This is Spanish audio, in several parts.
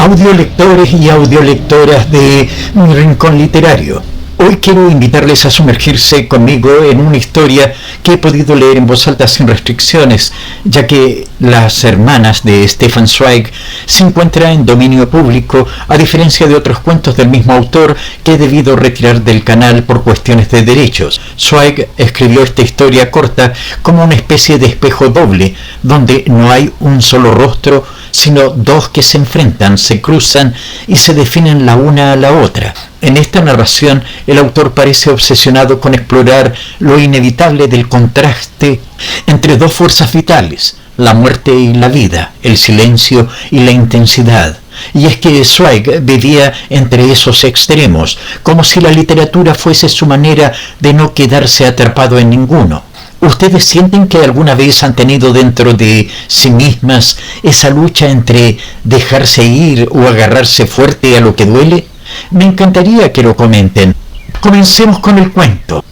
Audiolectores y audiolectoras de Mi Rincón Literario. Hoy quiero invitarles a sumergirse conmigo en una historia que he podido leer en voz alta sin restricciones, ya que Las hermanas de Stefan Zweig se encuentra en dominio público, a diferencia de otros cuentos del mismo autor que he debido retirar del canal por cuestiones de derechos. Zweig escribió esta historia corta como una especie de espejo doble, donde no hay un solo rostro, sino dos que se enfrentan, se cruzan y se definen la una a la otra. En esta narración, el autor parece obsesionado con explorar lo inevitable del contraste entre dos fuerzas vitales, la muerte y la vida, el silencio y la intensidad. Y es que Zweig vivía entre esos extremos, como si la literatura fuese su manera de no quedarse atrapado en ninguno. ¿Ustedes sienten que alguna vez han tenido dentro de sí mismas esa lucha entre dejarse ir o agarrarse fuerte a lo que duele? Me encantaría que lo comenten. Comencemos con el cuento.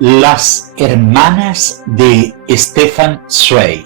Las hermanas de Stefan Zweig.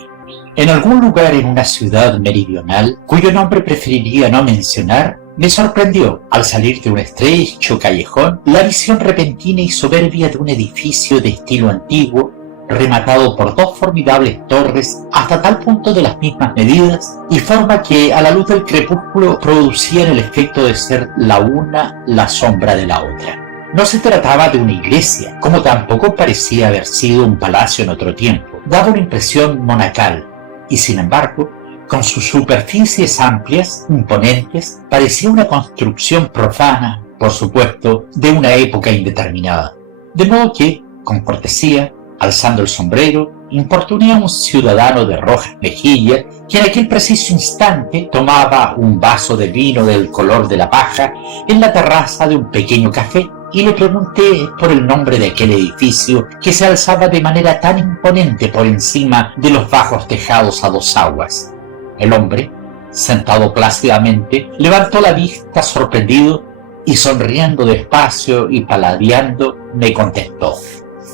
En algún lugar en una ciudad meridional, cuyo nombre preferiría no mencionar, me sorprendió, al salir de un estrecho callejón, la visión repentina y soberbia de un edificio de estilo antiguo, rematado por dos formidables torres hasta tal punto de las mismas medidas y forma que a la luz del crepúsculo producían el efecto de ser la una la sombra de la otra. No se trataba de una iglesia, como tampoco parecía haber sido un palacio en otro tiempo. Daba una impresión monacal y, sin embargo, con sus superficies amplias, imponentes, parecía una construcción profana, por supuesto, de una época indeterminada. De modo que, con cortesía, alzando el sombrero, importuné a un ciudadano de rojas mejillas que en aquel preciso instante tomaba un vaso de vino del color de la paja en la terraza de un pequeño café, y le pregunté por el nombre de aquel edificio que se alzaba de manera tan imponente por encima de los bajos tejados a dos aguas. El hombre, sentado plácidamente, levantó la vista sorprendido y, sonriendo despacio y paladeando, me contestó: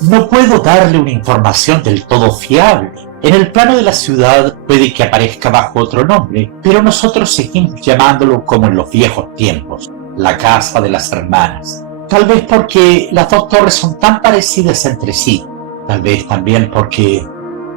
no puedo darle una información del todo fiable. En el plano de la ciudad puede que aparezca bajo otro nombre, pero nosotros seguimos llamándolo como en los viejos tiempos, la Casa de las Hermanas. Tal vez porque las dos torres son tan parecidas entre sí, tal vez también porque...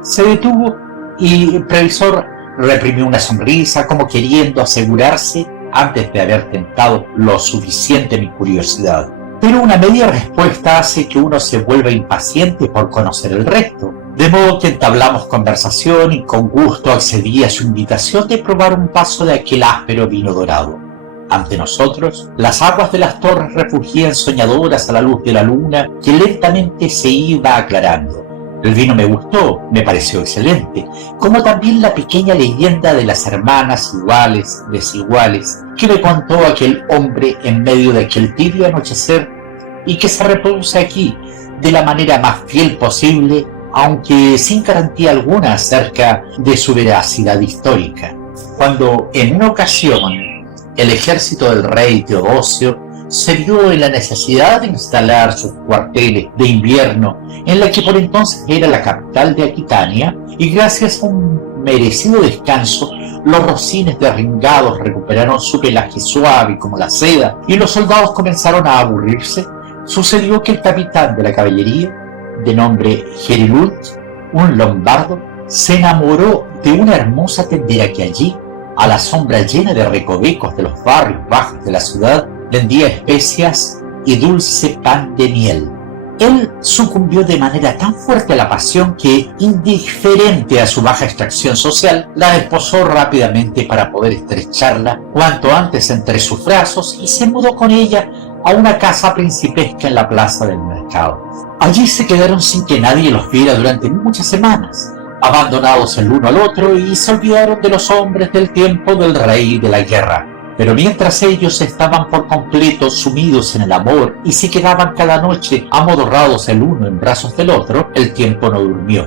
Se detuvo y el previsor reprimió una sonrisa como queriendo asegurarse antes de haber tentado lo suficiente mi curiosidad. Pero una media respuesta hace que uno se vuelva impaciente por conocer el resto. De modo que entablamos conversación y con gusto accedí a su invitación de probar un vaso de aquel áspero vino dorado. Ante nosotros, las aguas de las torres refugían soñadoras a la luz de la luna que lentamente se iba aclarando. El vino me gustó, me pareció excelente, como también la pequeña leyenda de las hermanas iguales, desiguales, que me contó aquel hombre en medio de aquel tibio anochecer y que se reproduce aquí de la manera más fiel posible, aunque sin garantía alguna acerca de su veracidad histórica. Cuando en una ocasión el ejército del rey Teodosio se vio en la necesidad de instalar sus cuarteles de invierno en la que por entonces era la capital de Aquitania, y gracias a un merecido descanso, los rocines derringados recuperaron su pelaje suave como la seda y los soldados comenzaron a aburrirse, sucedió que el capitán de la caballería, de nombre Gerilund, un lombardo, se enamoró de una hermosa tendera que allí, a la sombra llena de recovecos de los barrios bajos de la ciudad, vendía especias y dulce pan de miel. Él sucumbió de manera tan fuerte a la pasión que, indiferente a su baja extracción social, la desposó rápidamente para poder estrecharla cuanto antes entre sus brazos y se mudó con ella a una casa principesca en la plaza del mercado. Allí se quedaron sin que nadie los viera durante muchas semanas, abandonados el uno al otro, y se olvidaron de los hombres del tiempo del rey y de la guerra. Pero mientras ellos estaban por completo sumidos en el amor y se quedaban cada noche amodorrados el uno en brazos del otro, el tiempo no durmió.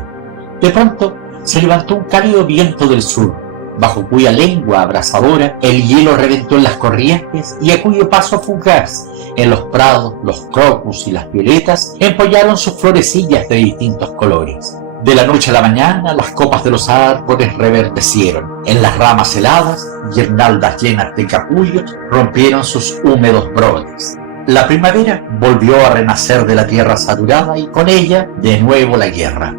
De pronto se levantó un cálido viento del sur, bajo cuya lengua abrasadora el hielo reventó en las corrientes y a cuyo paso fugaz en los prados los crocus y las violetas empollaron sus florecillas de distintos colores. De la noche a la mañana, las copas de los árboles reverdecieron. En las ramas heladas, guirnaldas llenas de capullos rompieron sus húmedos brotes. La primavera volvió a renacer de la tierra saturada y con ella, de nuevo, la guerra.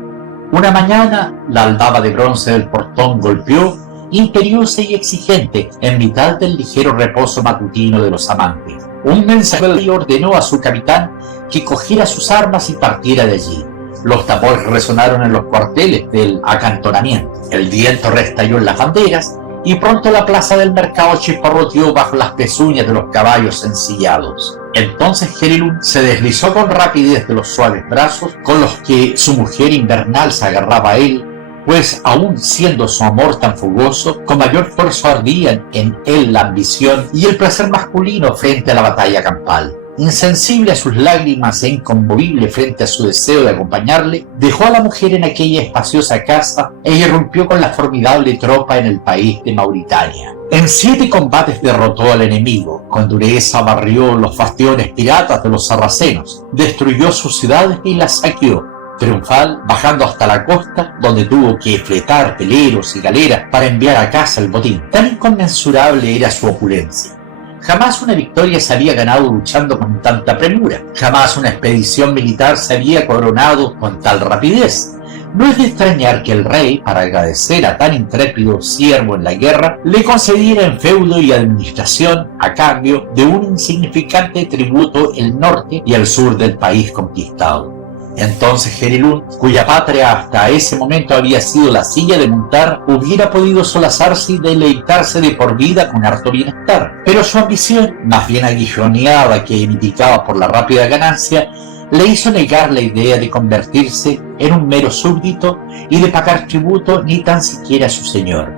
Una mañana, la aldaba de bronce del portón golpeó, imperiosa y exigente, en mitad del ligero reposo matutino de los amantes. Un mensajero ordenó a su capitán que cogiera sus armas y partiera de allí. Los tambores resonaron en los cuarteles del acantonamiento. El viento restalló en las banderas y pronto la plaza del mercado chisporroteó bajo las pezuñas de los caballos ensillados. Entonces Gerilund se deslizó con rapidez de los suaves brazos con los que su mujer invernal se agarraba a él, pues aún siendo su amor tan fugoso, con mayor fuerza ardían en él la ambición y el placer masculino frente a la batalla campal. Insensible a sus lágrimas e inconmovible frente a su deseo de acompañarle, dejó a la mujer en aquella espaciosa casa e irrumpió con la formidable tropa en el país de Mauritania. En 7 combates derrotó al enemigo, con dureza barrió los bastiones piratas de los sarracenos, destruyó sus ciudades y las saqueó, triunfal, bajando hasta la costa, donde tuvo que fletar veleros y galeras para enviar a casa el botín. Tan inconmensurable era su opulencia. Jamás una victoria se había ganado luchando con tanta premura. Jamás una expedición militar se había coronado con tal rapidez. No es de extrañar que el rey, para agradecer a tan intrépido siervo en la guerra, le concediera en feudo y administración, a cambio de un insignificante tributo, el norte y el sur del país conquistado. Entonces Gerilund, cuya patria hasta ese momento había sido la silla de montar, hubiera podido solazarse y deleitarse de por vida con harto bienestar. Pero su ambición, más bien aguijoneada que indicada por la rápida ganancia, le hizo negar la idea de convertirse en un mero súbdito y de pagar tributo ni tan siquiera a su señor.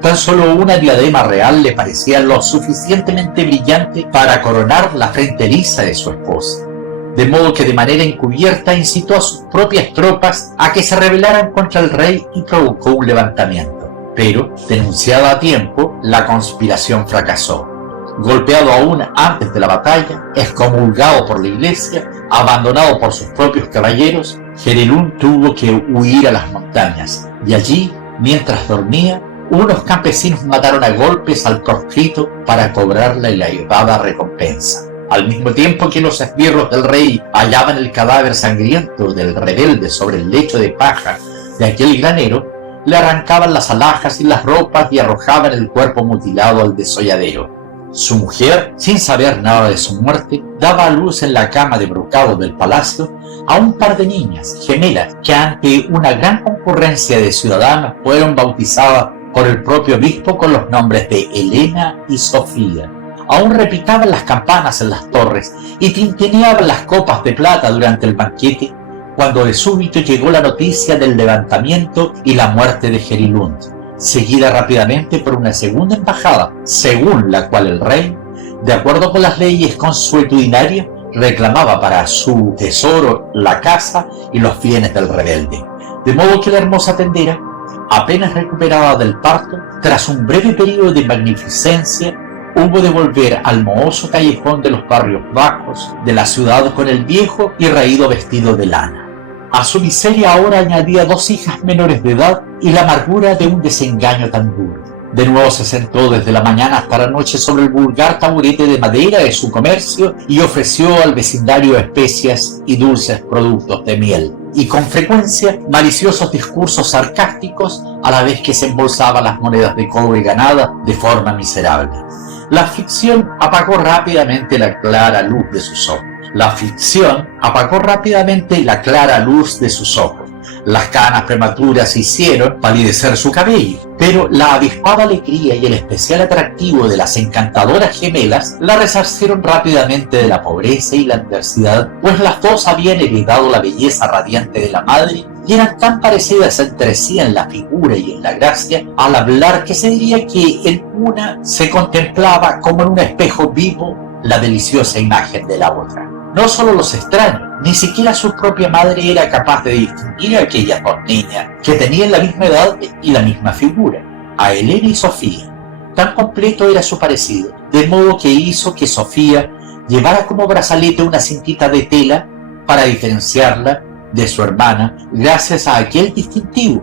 Tan solo una diadema real le parecía lo suficientemente brillante para coronar la frente lisa de su esposa. De modo que de manera encubierta incitó a sus propias tropas a que se rebelaran contra el rey y provocó un levantamiento. Pero, denunciada a tiempo, la conspiración fracasó. Golpeado aún antes de la batalla, excomulgado por la iglesia, abandonado por sus propios caballeros, Gerilund tuvo que huir a las montañas, y allí, mientras dormía, unos campesinos mataron a golpes al proscrito para cobrarle la elevada recompensa. Al mismo tiempo que los esbirros del rey hallaban el cadáver sangriento del rebelde sobre el lecho de paja de aquel granero, le arrancaban las alhajas y las ropas y arrojaban el cuerpo mutilado al desolladero. Su mujer, sin saber nada de su muerte, daba a luz en la cama de brocado del palacio a un par de niñas gemelas que ante una gran concurrencia de ciudadanos fueron bautizadas por el propio obispo con los nombres de Elena y Sofía. Aún repicaban las campanas en las torres y tintineaban las copas de plata durante el banquete, cuando de súbito llegó la noticia del levantamiento y la muerte de Gerilund, seguida rápidamente por una segunda embajada, según la cual el rey, de acuerdo con las leyes consuetudinarias, reclamaba para su tesoro la casa y los bienes del rebelde. De modo que la hermosa tendera, apenas recuperada del parto, tras un breve periodo de magnificencia, hubo de volver al mohoso callejón de los barrios bajos de la ciudad con el viejo y raído vestido de lana. A su miseria ahora añadía 2 hijas menores de edad y la amargura de un desengaño tan duro. De nuevo se sentó desde la mañana hasta la noche sobre el vulgar taburete de madera de su comercio y ofreció al vecindario especias y dulces productos de miel, y con frecuencia maliciosos discursos sarcásticos a la vez que se embolsaba las monedas de cobre ganadas de forma miserable. La aflicción apagó rápidamente la clara luz de sus ojos. Las canas prematuras hicieron palidecer su cabello, pero la avispada alegría y el especial atractivo de las encantadoras gemelas la resarcieron rápidamente de la pobreza y la adversidad, pues las dos habían heredado la belleza radiante de la madre y eran tan parecidas entre sí en la figura y en la gracia al hablar que se diría que en una se contemplaba como en un espejo vivo la deliciosa imagen de la otra. No solo los extraños, ni siquiera su propia madre era capaz de distinguir a aquellas 2 niñas que tenían la misma edad y la misma figura, a Elena y Sofía. Tan completo era su parecido, de modo que hizo que Sofía llevara como brazalete una cintita de tela para diferenciarla de su hermana gracias a aquel distintivo.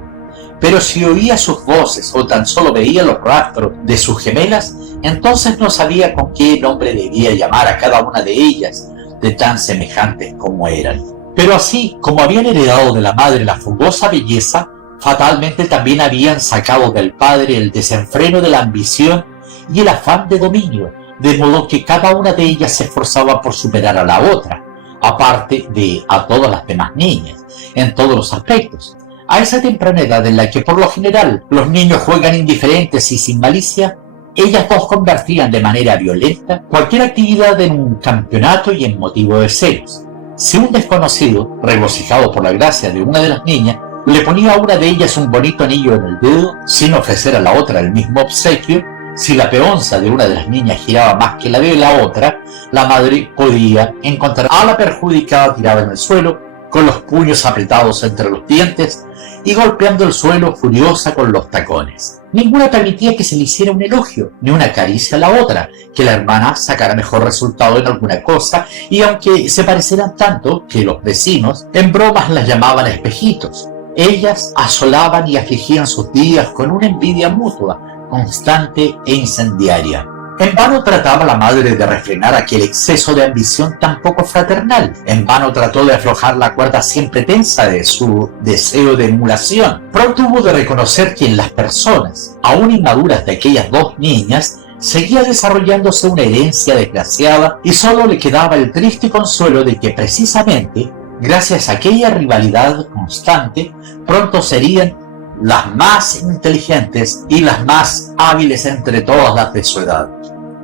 Pero si oía sus voces o tan solo veía los rastros de sus gemelas, entonces no sabía con qué nombre debía llamar a cada una de ellas, de tan semejantes como eran. Pero así como habían heredado de la madre la fogosa belleza, fatalmente también habían sacado del padre el desenfreno de la ambición y el afán de dominio, de modo que cada una de ellas se esforzaba por superar a la otra, aparte de a todas las demás niñas, en todos los aspectos. A esa temprana edad en la que por lo general los niños juegan indiferentes y sin malicia, ellas dos convertían de manera violenta cualquier actividad en un campeonato y en motivo de celos. Si un desconocido, regocijado por la gracia de una de las niñas, le ponía a una de ellas un bonito anillo en el dedo, sin ofrecer a la otra el mismo obsequio, si la peonza de una de las niñas giraba más que la de la otra, la madre podía encontrar a la perjudicada tirada en el suelo, con los puños apretados entre los dientes y golpeando el suelo furiosa con los tacones. Ninguna permitía que se le hiciera un elogio, ni una caricia a la otra, que la hermana sacara mejor resultado en alguna cosa, y aunque se parecieran tanto que los vecinos en bromas las llamaban espejitos, ellas asolaban y afligían sus días con una envidia mutua, constante e incendiaria. En vano trataba la madre de refrenar aquel exceso de ambición tan poco fraternal. En vano trató de aflojar la cuerda siempre tensa de su deseo de emulación. Pronto hubo de reconocer que en las personas, aún inmaduras de aquellas dos niñas, seguía desarrollándose una herencia desgraciada y solo le quedaba el triste consuelo de que precisamente, gracias a aquella rivalidad constante, pronto serían las más inteligentes y las más hábiles entre todas las de su edad.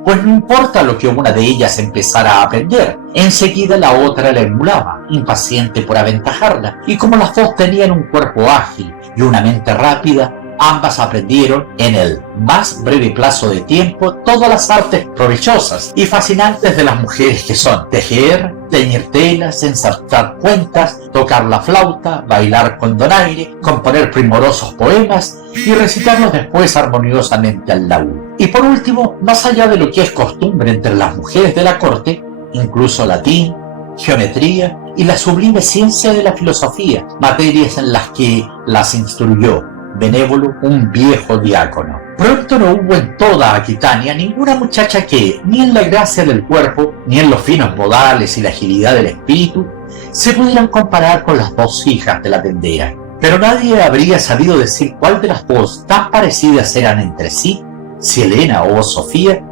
Pues no importa lo que una de ellas empezara a aprender, enseguida la otra la emulaba, impaciente por aventajarla, y como las dos tenían un cuerpo ágil y una mente rápida, ambas aprendieron en el más breve plazo de tiempo todas las artes provechosas y fascinantes de las mujeres que son tejer, teñir telas, ensartar cuentas, tocar la flauta, bailar con donaire, componer primorosos poemas y recitarlos después armoniosamente al laúd. Y por último, más allá de lo que es costumbre entre las mujeres de la corte, incluso latín, geometría y la sublime ciencia de la filosofía, materias en las que las instruyó benévolo un viejo diácono. Pronto no hubo en toda Aquitania ninguna muchacha que, ni en la gracia del cuerpo, ni en los finos modales y la agilidad del espíritu, se pudieran comparar con las dos hijas de la tendera. Pero nadie habría sabido decir cuál de las dos tan parecidas eran entre sí, si Helena o Sofía,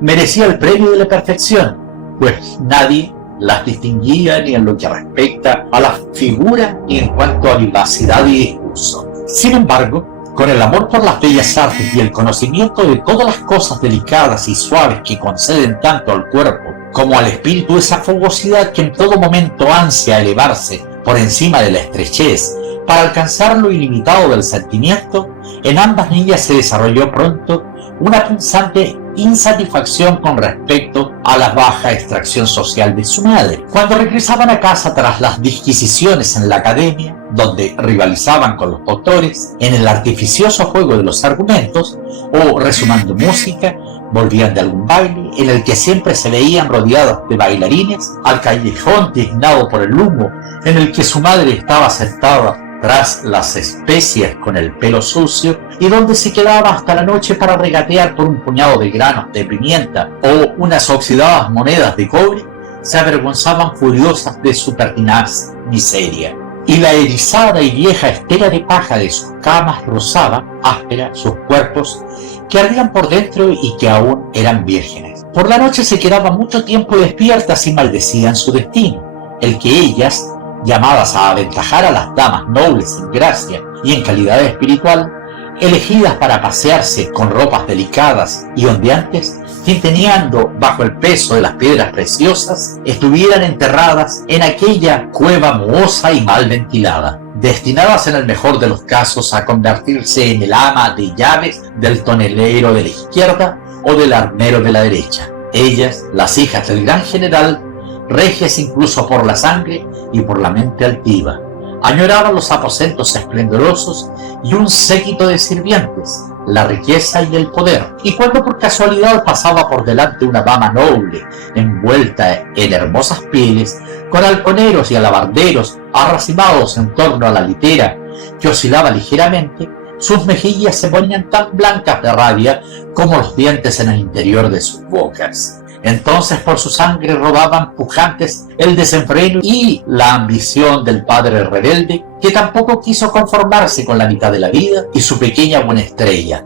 merecía el premio de la perfección, pues nadie las distinguía ni en lo que respecta a la figura ni en cuanto a vivacidad y discurso. Sin embargo, con el amor por las bellas artes y el conocimiento de todas las cosas delicadas y suaves que conceden tanto al cuerpo como al espíritu esa fogosidad que en todo momento ansia elevarse por encima de la estrechez para alcanzar lo ilimitado del sentimiento, en ambas niñas se desarrolló pronto una punzante insatisfacción con respecto a la baja extracción social de su madre. Cuando regresaban a casa tras las disquisiciones en la academia, donde rivalizaban con los doctores en el artificioso juego de los argumentos, o resumando música, volvían de algún baile en el que siempre se veían rodeados de bailarines, al callejón tiznado por el humo en el que su madre estaba sentada tras las especias con el pelo sucio y donde se quedaba hasta la noche para regatear por un puñado de granos de pimienta o unas oxidadas monedas de cobre, se avergonzaban furiosas de su pertinaz miseria. Y la erizada y vieja estera de paja de sus camas rozaba, áspera, sus cuerpos, que ardían por dentro y que aún eran vírgenes. Por la noche se quedaban mucho tiempo despiertas y maldecían su destino, el que ellas, llamadas a aventajar a las damas nobles en gracia y en calidad espiritual, elegidas para pasearse con ropas delicadas y ondeantes, tintineando bajo el peso de las piedras preciosas, estuvieran enterradas en aquella cueva mohosa y mal ventilada, destinadas en el mejor de los casos a convertirse en el ama de llaves del tonelero de la izquierda o del armero de la derecha. Ellas, las hijas del gran general, regias incluso por la sangre y por la mente altiva, añoraban los aposentos esplendorosos y un séquito de sirvientes, la riqueza y el poder, y cuando por casualidad pasaba por delante una dama noble, envuelta en hermosas pieles, con halconeros y alabarderos arracimados en torno a la litera que oscilaba ligeramente. Sus mejillas se ponían tan blancas de rabia como los dientes en el interior de sus bocas. Entonces por su sangre rodaban pujantes el desenfreno y la ambición del padre rebelde, que tampoco quiso conformarse con la mitad de la vida y su pequeña buena estrella.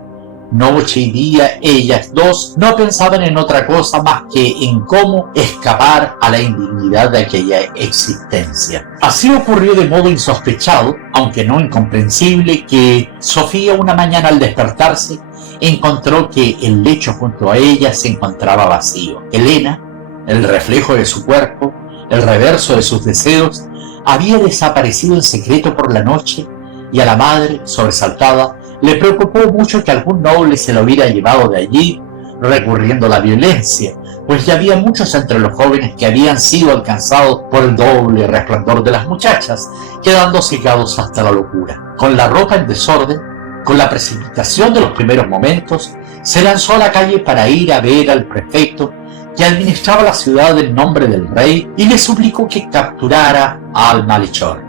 Noche y día ellas dos no pensaban en otra cosa más que en cómo escapar a la indignidad de aquella existencia. Así ocurrió de modo insospechado, aunque no incomprensible, que Sofía una mañana al despertarse encontró que el lecho junto a ella se encontraba vacío. Elena, el reflejo de su cuerpo, el reverso de sus deseos, había desaparecido en secreto por la noche, y a la madre, sobresaltada, le preocupó mucho que algún noble se lo hubiera llevado de allí, recurriendo a la violencia, pues ya había muchos entre los jóvenes que habían sido alcanzados por el doble resplandor de las muchachas, quedando cegados hasta la locura. Con la ropa en desorden, con la precipitación de los primeros momentos, se lanzó a la calle para ir a ver al prefecto que administraba la ciudad en nombre del rey y le suplicó que capturara al malhechor.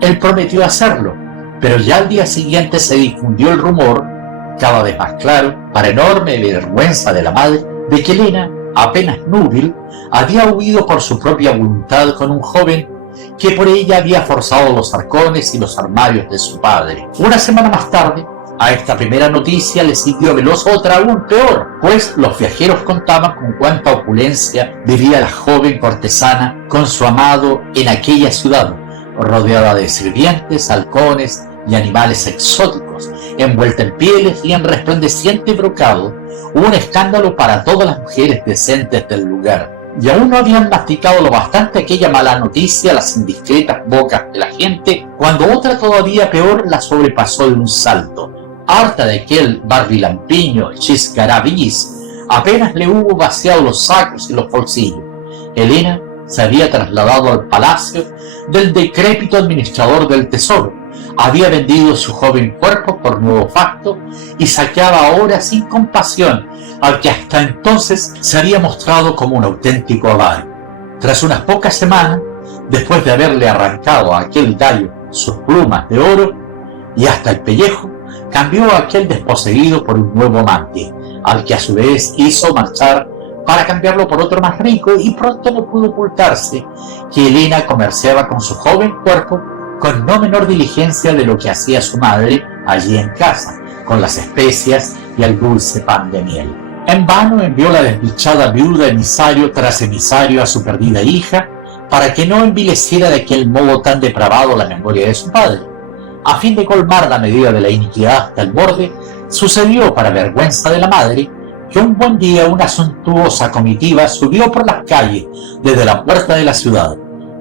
Él prometió hacerlo, pero ya al día siguiente se difundió el rumor, cada vez más claro, para enorme vergüenza de la madre, de que Elena, apenas núbil, había huido por su propia voluntad con un joven que por ella había forzado los arcones y los armarios de su padre. Una semana más tarde, a esta primera noticia le siguió veloz otra aún peor, pues los viajeros contaban con cuánta opulencia vivía la joven cortesana con su amado en aquella ciudad, rodeada de sirvientes, halcones y animales exóticos, envuelta en pieles y en resplandeciente brocado, un escándalo para todas las mujeres decentes del lugar. Y aún no habían masticado lo bastante aquella mala noticia las indiscretas bocas de la gente, cuando otra todavía peor la sobrepasó de un salto. Harta de aquel barbilampiño chiscarabis, apenas le hubo vaciado los sacos y los bolsillos, Elena se había trasladado al palacio del decrépito administrador del tesoro, había vendido su joven cuerpo por nuevo facto y saqueaba ahora sin compasión al que hasta entonces se había mostrado como un auténtico avaro. Tras unas pocas semanas, después de haberle arrancado a aquel gallo sus plumas de oro y hasta el pellejo, cambió a aquel desposeído por un nuevo amante, al que a su vez hizo marchar para cambiarlo por otro más rico, y pronto no pudo ocultarse que Elena comerciaba con su joven cuerpo con no menor diligencia de lo que hacía su madre allí en casa, con las especias y el dulce pan de miel. En vano envió la desdichada viuda emisario tras emisario a su perdida hija, para que no envileciera de aquel modo tan depravado la memoria de su padre. A fin de colmar la medida de la iniquidad hasta el borde, sucedió, para vergüenza de la madre, que un buen día una suntuosa comitiva subió por las calles desde la puerta de la ciudad.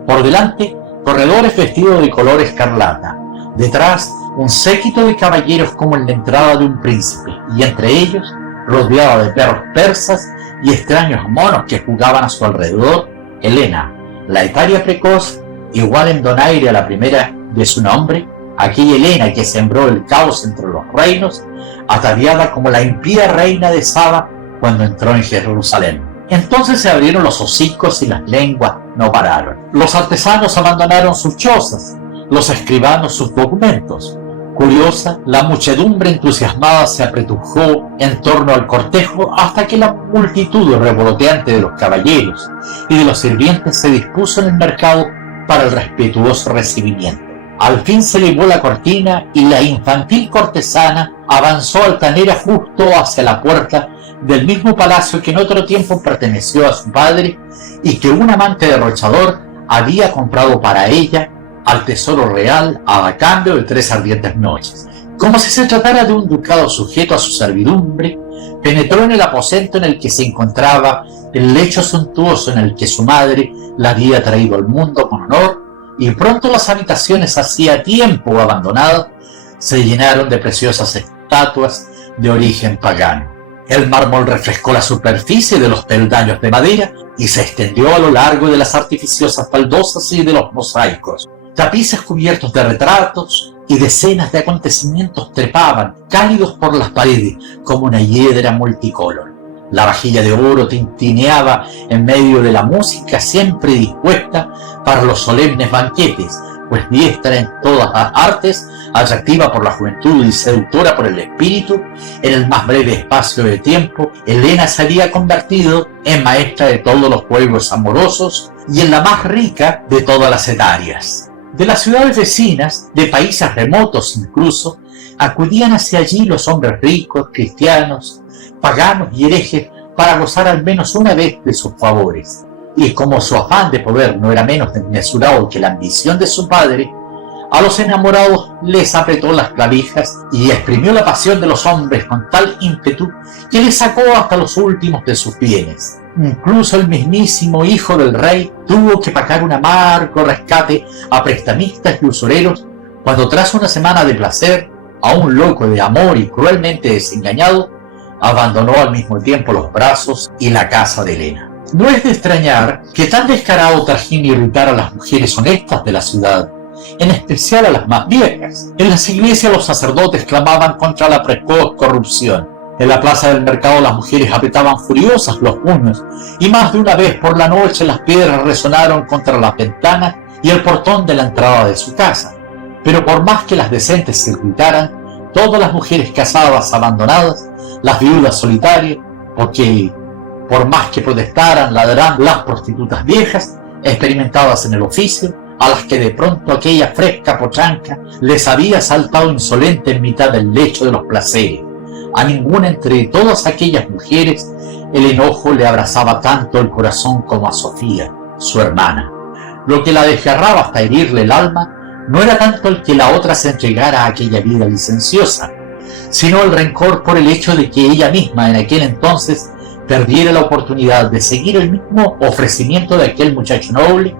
Por delante, corredores vestidos de color escarlata, detrás un séquito de caballeros como en la entrada de un príncipe, y entre ellos, rodeado de perros persas y extraños monos que jugaban a su alrededor, Elena, la etaria precoz, igual en donaire a la primera de su nombre, aquella Elena que sembró el caos entre los reinos, ataviada como la impía reina de Saba cuando entró en Jerusalén. Entonces se abrieron los hocicos y las lenguas no pararon. Los artesanos abandonaron sus chozas, los escribanos sus documentos. Curiosa, la muchedumbre entusiasmada se apretujó en torno al cortejo hasta que la multitud revoloteante de los caballeros y de los sirvientes se dispuso en el mercado para el respetuoso recibimiento. Al fin se elevó la cortina y la infantil cortesana avanzó altanera justo hacia la puerta del mismo palacio que en otro tiempo perteneció a su padre y que un amante derrochador había comprado para ella al tesoro real a cambio de 3 ardientes noches. Como si se tratara de un ducado sujeto a su servidumbre, penetró en el aposento en el que se encontraba el lecho suntuoso en el que su madre la había traído al mundo con honor, y pronto las habitaciones hacía tiempo abandonadas se llenaron de preciosas estatuas de origen pagano. El mármol refrescó la superficie de los peldaños de madera y se extendió a lo largo de las artificiosas baldosas y de los mosaicos. Tapices cubiertos de retratos y decenas de acontecimientos trepaban, cálidos por las paredes, como una hiedra multicolor. La vajilla de oro tintineaba en medio de la música siempre dispuesta para los solemnes banquetes, pues diestra en todas las artes, atractiva por la juventud y seductora por el espíritu, en el más breve espacio de tiempo, Helena se había convertido en maestra de todos los juegos amorosos y en la más rica de todas las etarias. De las ciudades vecinas, de países remotos incluso, acudían hacia allí los hombres ricos, cristianos, paganos y herejes para gozar al menos una vez de sus favores. Y como su afán de poder no era menos desmesurado que la ambición de su padre, a los enamorados les apretó las clavijas y exprimió la pasión de los hombres con tal ímpetu que les sacó hasta los últimos de sus bienes. Incluso el mismísimo hijo del rey tuvo que pagar un amargo rescate a prestamistas y usureros cuando, tras una semana de placer, a un loco de amor y cruelmente desengañado, abandonó al mismo tiempo los brazos y la casa de Helena. No es de extrañar que tan descarado trajín irritara a las mujeres honestas de la ciudad, en especial a las más viejas. En las iglesias los sacerdotes clamaban contra la precoz corrupción. En la plaza del mercado las mujeres apretaban furiosas los puños, y más de una vez por la noche las piedras resonaron contra las ventanas y el portón de la entrada de su casa. Pero por más que las decentes se irritaran, todas las mujeres casadas abandonadas, las viudas solitarias, porque por más que protestaran, ladrando las prostitutas viejas, experimentadas en el oficio, a las que de pronto aquella fresca potranca les había saltado insolente en mitad del lecho de los placeres. A ninguna entre todas aquellas mujeres el enojo le abrazaba tanto el corazón como a Sofía, su hermana. Lo que la desgarraba hasta herirle el alma no era tanto el que la otra se entregara a aquella vida licenciosa, sino el rencor por el hecho de que ella misma en aquel entonces perdiera la oportunidad de seguir el mismo ofrecimiento de aquel muchacho noble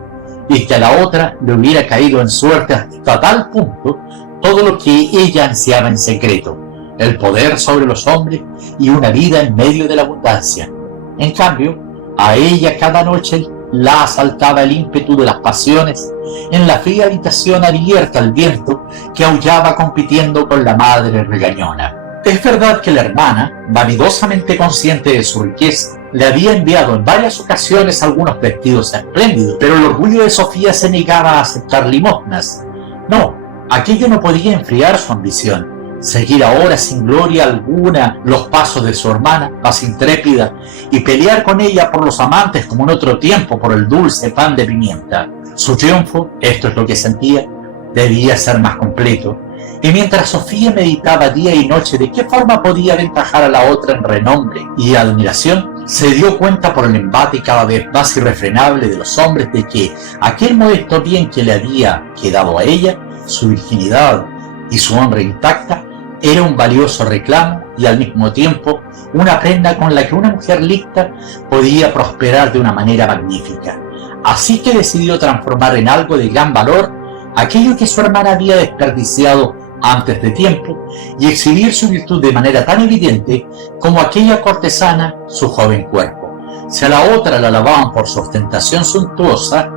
y que a la otra le hubiera caído en suerte hasta tal punto todo lo que ella ansiaba en secreto, el poder sobre los hombres y una vida en medio de la abundancia. En cambio, a ella cada noche la asaltaba el ímpetu de las pasiones en la fría habitación abierta al viento que aullaba compitiendo con la madre regañona. Es verdad que la hermana, vanidosamente consciente de su riqueza, le había enviado en varias ocasiones algunos vestidos espléndidos, pero el orgullo de Sofía se negaba a aceptar limosnas. No, aquello no podía enfriar su ambición. Seguir ahora sin gloria alguna los pasos de su hermana, más intrépida, y pelear con ella por los amantes como en otro tiempo por el dulce pan de pimienta. Su triunfo, esto es lo que sentía, debía ser más completo. Y mientras Sofía meditaba día y noche de qué forma podía aventajar a la otra en renombre y admiración, se dio cuenta por el embate cada vez más irrefrenable de los hombres de que aquel modesto bien que le había quedado a ella, su virginidad y su honra intacta, era un valioso reclamo y al mismo tiempo una prenda con la que una mujer lista podía prosperar de una manera magnífica. Así que decidió transformar en algo de gran valor aquello que su hermana había desperdiciado antes de tiempo y exhibir su virtud de manera tan evidente como aquella cortesana su joven cuerpo. Si a la otra la alababan por su ostentación suntuosa,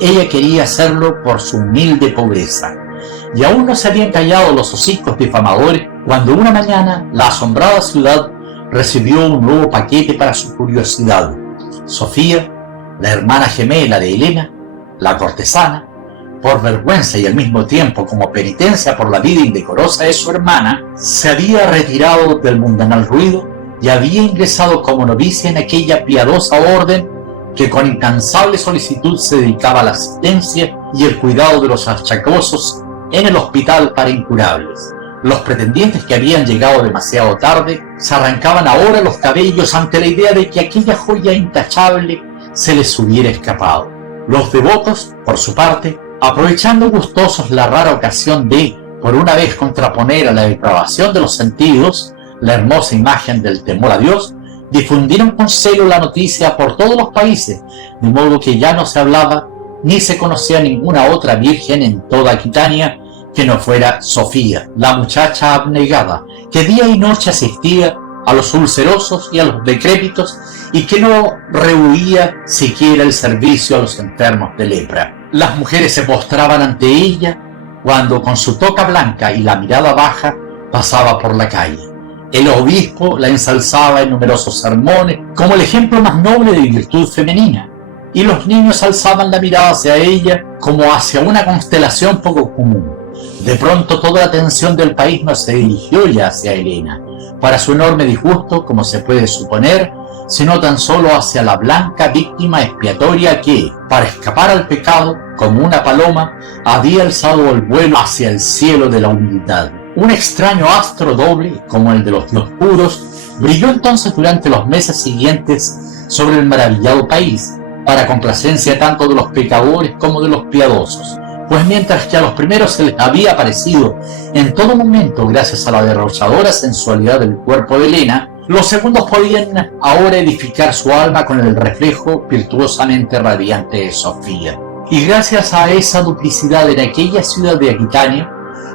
ella quería hacerlo por su humilde pobreza. Y aún no se habían callado los hocicos difamadores cuando una mañana la asombrada ciudad recibió un nuevo paquete para su curiosidad. Sofía, la hermana gemela de Helena, la cortesana, por vergüenza y al mismo tiempo como penitencia por la vida indecorosa de su hermana, se había retirado del mundanal ruido y había ingresado como novicia en aquella piadosa orden que con incansable solicitud se dedicaba a la asistencia y el cuidado de los achacosos en el hospital para incurables. Los pretendientes que habían llegado demasiado tarde se arrancaban ahora los cabellos ante la idea de que aquella joya intachable se les hubiera escapado. Los devotos, por su parte, aprovechando gustosos la rara ocasión de, por una vez, contraponer a la depravación de los sentidos la hermosa imagen del temor a Dios, difundieron con celo la noticia por todos los países, de modo que ya no se hablaba ni se conocía ninguna otra virgen en toda Aquitania que no fuera Sofía, la muchacha abnegada, que día y noche asistía a los ulcerosos y a los decrépitos y que no rehuía siquiera el servicio a los enfermos de lepra. Las mujeres se postraban ante ella cuando con su toca blanca y la mirada baja pasaba por la calle. El obispo la ensalzaba en numerosos sermones como el ejemplo más noble de virtud femenina, y los niños alzaban la mirada hacia ella como hacia una constelación poco común. De pronto toda la atención del país no se dirigió ya hacia Helena, para su enorme disgusto, como se puede suponer, sino tan solo hacia la blanca víctima expiatoria que, para escapar al pecado, como una paloma, había alzado el vuelo hacia el cielo de la humildad. Un extraño astro doble, como el de los dioscuros, brilló entonces durante los meses siguientes sobre el maravillado país, para complacencia tanto de los pecadores como de los piadosos. Pues mientras que a los primeros se les había aparecido en todo momento, gracias a la derrochadora sensualidad del cuerpo de Helena, los segundos podían ahora edificar su alma con el reflejo virtuosamente radiante de Sofía. Y gracias a esa duplicidad en aquella ciudad de Aquitania,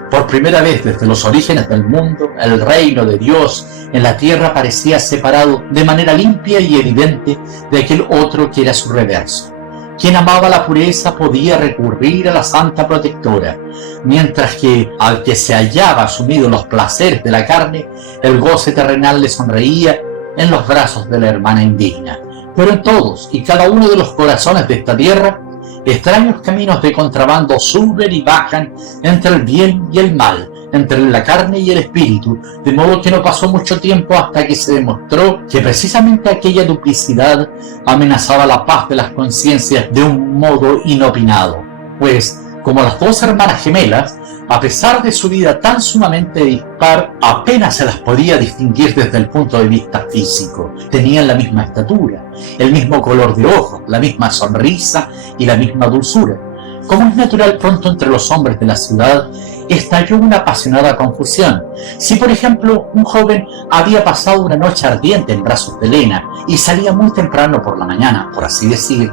por primera vez desde los orígenes del mundo, el reino de Dios en la tierra parecía separado de manera limpia y evidente de aquel otro que era su reverso. Quien amaba la pureza podía recurrir a la santa protectora, mientras que al que se hallaba sumido en los placeres de la carne, el goce terrenal le sonreía en los brazos de la hermana indigna. Pero en todos y cada uno de los corazones de esta tierra, extraños caminos de contrabando suben y bajan entre el bien y el mal, entre la carne y el espíritu, de modo que no pasó mucho tiempo hasta que se demostró que precisamente aquella duplicidad amenazaba la paz de las conciencias de un modo inopinado, pues, como las dos hermanas gemelas, a pesar de su vida tan sumamente dispar, apenas se las podía distinguir desde el punto de vista físico. Tenían la misma estatura, el mismo color de ojos, la misma sonrisa y la misma dulzura. Como es natural, pronto entre los hombres de la ciudad estalló una apasionada confusión. Si, por ejemplo, un joven había pasado una noche ardiente en brazos de Helena y salía muy temprano por la mañana, por así decir,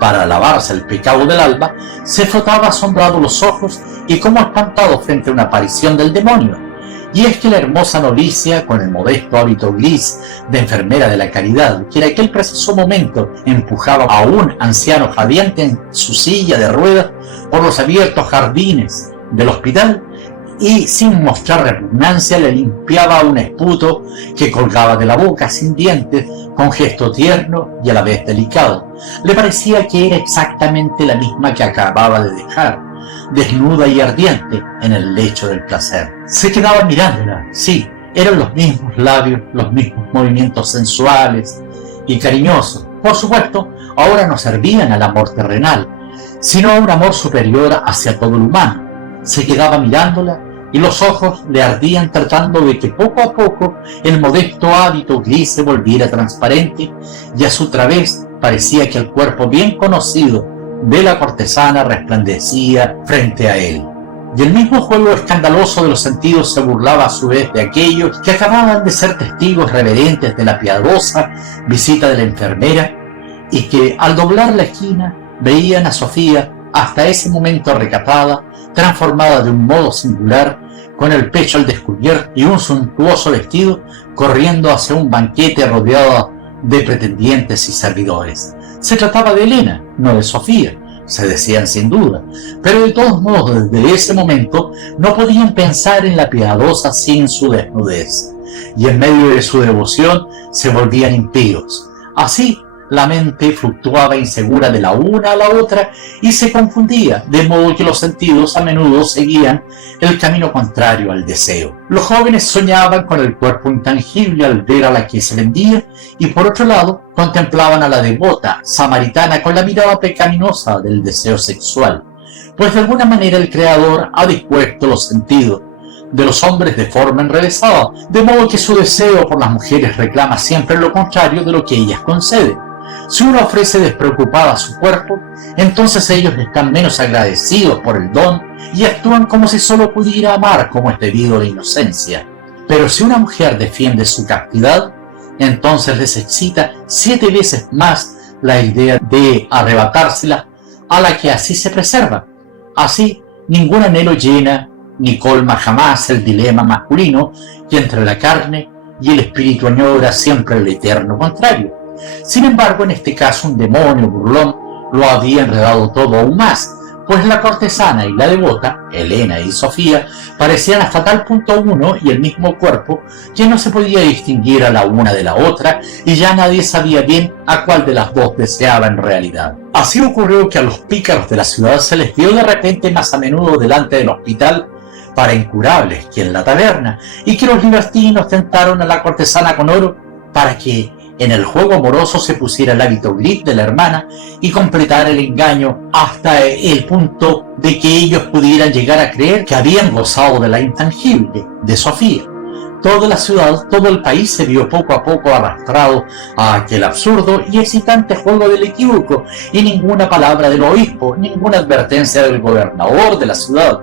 para lavarse el pecado del alba, se frotaba asombrado los ojos y como espantado frente a una aparición del demonio. Y es que la hermosa novicia, con el modesto hábito gris de enfermera de la caridad, que en aquel preciso momento empujaba a un anciano jadeante en su silla de ruedas por los abiertos jardines del hospital, y sin mostrar repugnancia le limpiaba un esputo que colgaba de la boca sin dientes con gesto tierno y a la vez delicado. Le parecía que era exactamente la misma que acababa de dejar, desnuda y ardiente en el lecho del placer. Se quedaba mirándola, sí, eran los mismos labios, los mismos movimientos sensuales y cariñosos. Por supuesto, ahora no servían al amor terrenal, sino a un amor superior hacia todo el humano. Se quedaba mirándola y los ojos le ardían tratando de que poco a poco el modesto hábito gris se volviera transparente y a su través parecía que el cuerpo bien conocido de la cortesana resplandecía frente a él. Y el mismo juego escandaloso de los sentidos se burlaba a su vez de aquellos que acababan de ser testigos reverentes de la piadosa visita de la enfermera y que al doblar la esquina veían a Sofía hasta ese momento recatada, transformada de un modo singular, con el pecho al descubierto y un suntuoso vestido, corriendo hacia un banquete rodeado de pretendientes y servidores. Se trataba de Helena, no de Sofía, se decían sin duda, pero de todos modos desde ese momento no podían pensar en la piadosa sin su desnudez, y en medio de su devoción se volvían impíos. Así, la mente fluctuaba insegura de la una a la otra y se confundía, de modo que los sentidos a menudo seguían el camino contrario al deseo. Los jóvenes soñaban con el cuerpo intangible al ver a la que se vendía y por otro lado contemplaban a la devota samaritana con la mirada pecaminosa del deseo sexual, pues de alguna manera el Creador ha dispuesto los sentidos de los hombres de forma enrevesada, de modo que su deseo por las mujeres reclama siempre lo contrario de lo que ellas conceden. Si uno ofrece despreocupada su cuerpo, entonces ellos están menos agradecidos por el don y actúan como si solo pudiera amar como es debido a la inocencia. Pero si una mujer defiende su castidad, entonces les excita 7 veces más la idea de arrebatársela a la que así se preserva. Así, ningún anhelo llena ni colma jamás el dilema masculino que entre la carne y el espíritu añora siempre el eterno contrario. Sin embargo, en este caso un demonio burlón lo había enredado todo aún más, pues la cortesana y la devota Helena y Sofía, parecían hasta tal punto uno y el mismo cuerpo que no se podía distinguir a la una de la otra y ya nadie sabía bien a cuál de las dos deseaba en realidad. Así ocurrió que a los pícaros de la ciudad se les vio de repente más a menudo delante del hospital para incurables que en la taberna, y que los libertinos tentaron a la cortesana con oro para que en el juego amoroso se pusiera el hábito gris de la hermana y completara el engaño hasta el punto de que ellos pudieran llegar a creer que habían gozado de la intangible de Sofía. Toda la ciudad, todo el país se vio poco a poco arrastrado a aquel absurdo y excitante juego del equívoco, y ninguna palabra del obispo, ninguna advertencia del gobernador de la ciudad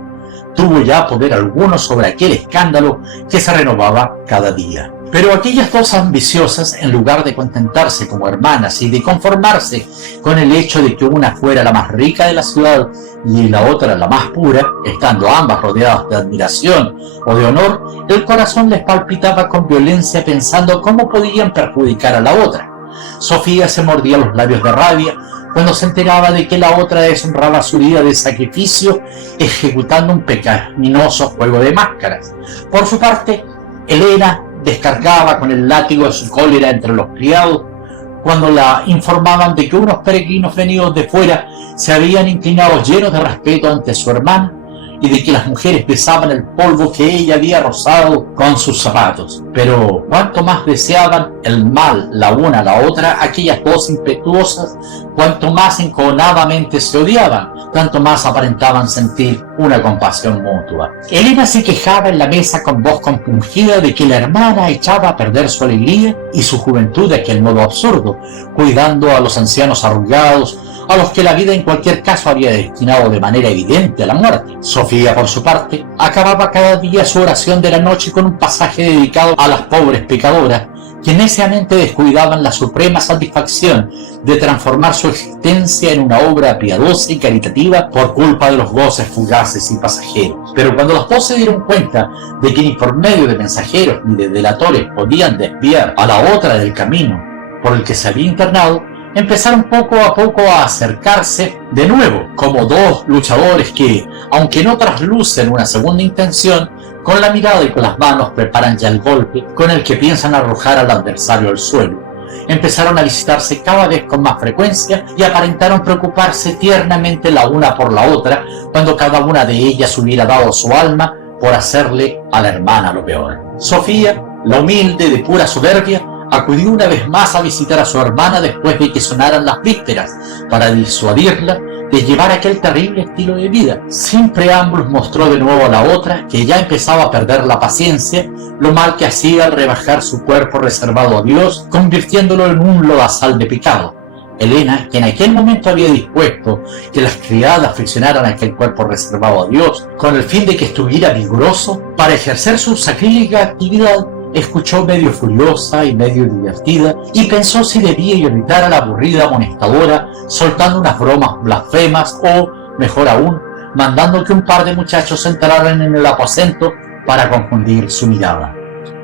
tuvo ya poder alguno sobre aquel escándalo que se renovaba cada día. Pero aquellas dos ambiciosas, en lugar de contentarse como hermanas y de conformarse con el hecho de que una fuera la más rica de la ciudad y la otra la más pura, estando ambas rodeadas de admiración o de honor, el corazón les palpitaba con violencia pensando cómo podían perjudicar a la otra. Sofía se mordía los labios de rabia cuando se enteraba de que la otra deshonraba su vida de sacrificio ejecutando un pecaminoso juego de máscaras. Por su parte, Helena descargaba con el látigo de su cólera entre los criados cuando la informaban de que unos peregrinos venidos de fuera se habían inclinado llenos de respeto ante su hermana y de que las mujeres besaban el polvo que ella había rozado con sus zapatos. Pero cuanto más deseaban el mal la una a la otra, aquellas dos impetuosas, cuanto más enconadamente se odiaban, tanto más aparentaban sentir una compasión mutua. Helena se quejaba en la mesa con voz compungida de que la hermana echaba a perder su alegría y su juventud de aquel modo absurdo, cuidando a los ancianos arrugados, a los que la vida en cualquier caso había destinado de manera evidente a la muerte. Sofía, por su parte, acababa cada día su oración de la noche con un pasaje dedicado a las pobres pecadoras, que neciamente descuidaban la suprema satisfacción de transformar su existencia en una obra piadosa y caritativa por culpa de los goces fugaces y pasajeros. Pero cuando las dos se dieron cuenta de que ni por medio de mensajeros ni de delatores podían desviar a la otra del camino por el que se había internado, empezaron poco a poco a acercarse de nuevo, como dos luchadores que, aunque no traslucen una segunda intención, con la mirada y con las manos preparan ya el golpe con el que piensan arrojar al adversario al suelo. Empezaron a visitarse cada vez con más frecuencia y aparentaron preocuparse tiernamente la una por la otra, cuando cada una de ellas hubiera dado su alma por hacerle a la hermana lo peor. Sofía, la humilde de pura soberbia, acudió una vez más a visitar a su hermana después de que sonaran las vísperas, para disuadirla de llevar aquel terrible estilo de vida. Sin preámbulos mostró de nuevo a la otra que ya empezaba a perder la paciencia, lo mal que hacía al rebajar su cuerpo reservado a Dios, convirtiéndolo en un lodazal de pecado. Helena, que en aquel momento había dispuesto que las criadas friccionaran aquel cuerpo reservado a Dios, con el fin de que estuviera vigoroso para ejercer su sacrílega actividad, escuchó medio furiosa y medio divertida y pensó si debía irritar a la aburrida amonestadora soltando unas bromas blasfemas o, mejor aún, mandando que un par de muchachos entraran en el aposento para confundir su mirada.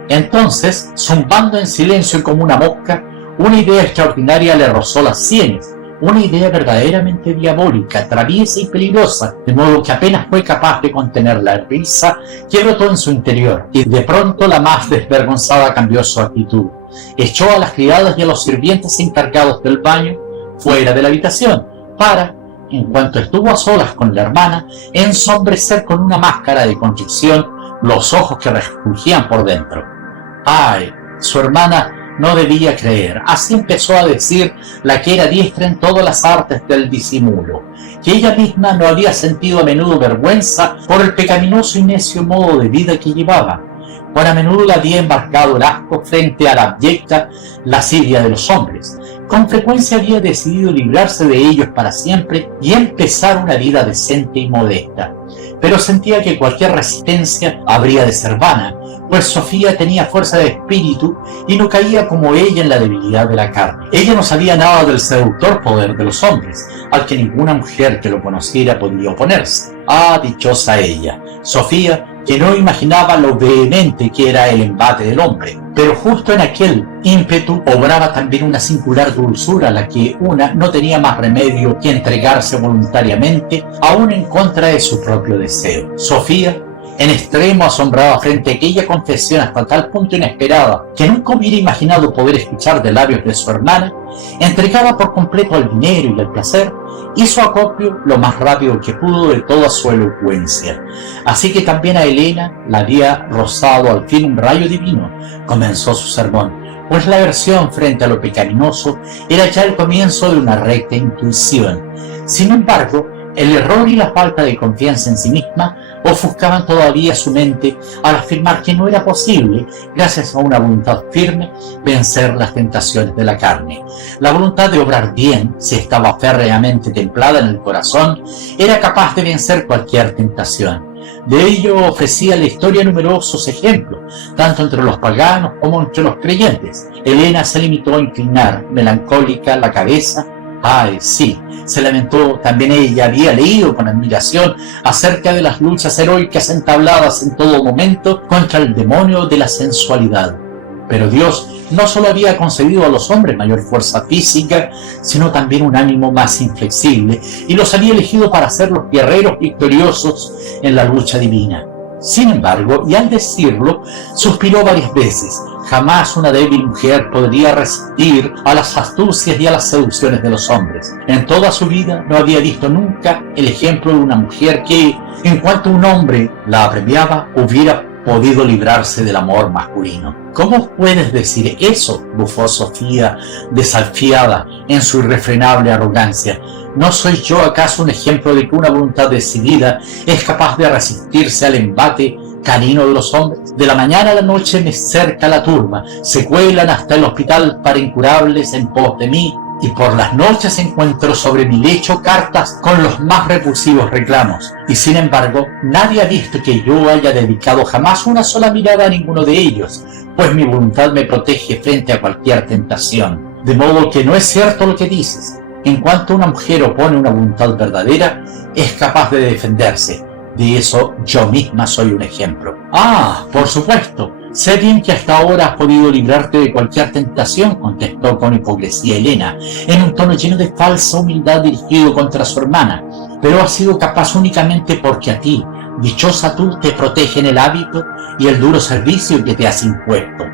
Entonces, zumbando en silencio y como una mosca, una idea extraordinaria le rozó las sienes, una idea verdaderamente diabólica, traviesa y peligrosa, de modo que apenas fue capaz de contener la risa que brotó en su interior, y de pronto la más desvergonzada cambió su actitud. Echó a las criadas y a los sirvientes encargados del baño fuera de la habitación, para, en cuanto estuvo a solas con la hermana, ensombrecer con una máscara de contrición los ojos que refugían por dentro. ¡Ay! Su hermana no debía creer. Así empezó a decir la que era diestra en todas las artes del disimulo, que ella misma no había sentido a menudo vergüenza por el pecaminoso y necio modo de vida que llevaba, cuán a menudo la había embarcado el asco frente a la abyecta lascivia de los hombres. Con frecuencia había decidido librarse de ellos para siempre y empezar una vida decente y modesta, pero sentía que cualquier resistencia habría de ser vana, pues Sofía tenía fuerza de espíritu y no caía como ella en la debilidad de la carne. Ella no sabía nada del seductor poder de los hombres, al que ninguna mujer que lo conociera podía oponerse. Ah, dichosa ella, Sofía, que no imaginaba lo vehemente que era el embate del hombre. Pero justo en aquel ímpetu obraba también una singular dulzura, a la que una no tenía más remedio que entregarse voluntariamente, aún en contra de su propio deseo. Sofía, en extremo asombrada frente a aquella confesión hasta tal punto inesperada que nunca hubiera imaginado poder escuchar de labios de su hermana, entregada por completo al dinero y al placer, hizo acopio lo más rápido que pudo de toda su elocuencia. Así que también a Helena la había rozado al fin un rayo divino. Comenzó su sermón, pues la aversión frente a lo pecaminoso era ya el comienzo de una recta intuición. Sin embargo, el error y la falta de confianza en sí misma ofuscaban todavía su mente al afirmar que no era posible, gracias a una voluntad firme, vencer las tentaciones de la carne. La voluntad de obrar bien, si estaba férreamente templada en el corazón, era capaz de vencer cualquier tentación. De ello ofrecía la historia numerosos ejemplos, tanto entre los paganos como entre los creyentes. Helena se limitó a inclinar, melancólica, la cabeza. Ay, sí, se lamentó. También ella había leído con admiración acerca de las luchas heroicas entabladas en todo momento contra el demonio de la sensualidad. Pero Dios no solo había concedido a los hombres mayor fuerza física, sino también un ánimo más inflexible, y los había elegido para ser los guerreros victoriosos en la lucha divina. Sin embargo, y al decirlo, suspiró varias veces. Jamás una débil mujer podría resistir a las astucias y a las seducciones de los hombres. En toda su vida no había visto nunca el ejemplo de una mujer que, en cuanto un hombre la apremiaba, hubiera podido librarse del amor masculino. ¿Cómo puedes decir eso?, bufó Sofía, desafiada en su irrefrenable arrogancia. ¿No soy yo acaso un ejemplo de que una voluntad decidida es capaz de resistirse al embate canino de los hombres? De la mañana a la noche me cerca la turba, se cuelan hasta el hospital para incurables en pos de mí, y por las noches encuentro sobre mi lecho cartas con los más repulsivos reclamos. Y sin embargo, nadie ha visto que yo haya dedicado jamás una sola mirada a ninguno de ellos, pues mi voluntad me protege frente a cualquier tentación. De modo que no es cierto lo que dices. En cuanto una mujer opone una voluntad verdadera, es capaz de defenderse. De eso yo misma soy un ejemplo. Ah, por supuesto. Sé bien que hasta ahora has podido librarte de cualquier tentación, contestó con hipocresía Helena, en un tono lleno de falsa humildad dirigido contra su hermana. Pero has sido capaz únicamente porque a ti, dichosa tú, te protegen el hábito y el duro servicio que te has impuesto.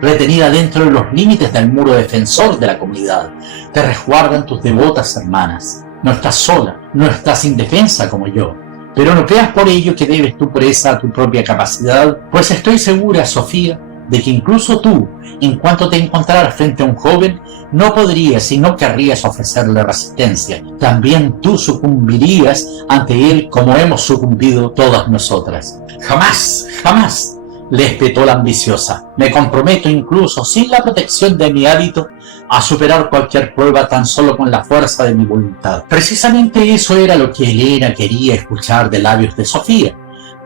Retenida dentro de los límites del muro defensor de la comunidad, te resguardan tus devotas hermanas. No estás sola, no estás indefensa como yo. Pero no creas por ello que debes tu presa a tu propia capacidad, pues estoy segura, Sofía, de que incluso tú, en cuanto te encontraras frente a un joven, no podrías y no querrías ofrecerle resistencia. También tú sucumbirías ante él como hemos sucumbido todas nosotras. Jamás, jamás, le espetó la ambiciosa. Me comprometo incluso, sin la protección de mi hábito, a superar cualquier prueba tan solo con la fuerza de mi voluntad. Precisamente eso era lo que Helena quería escuchar de labios de Sofía.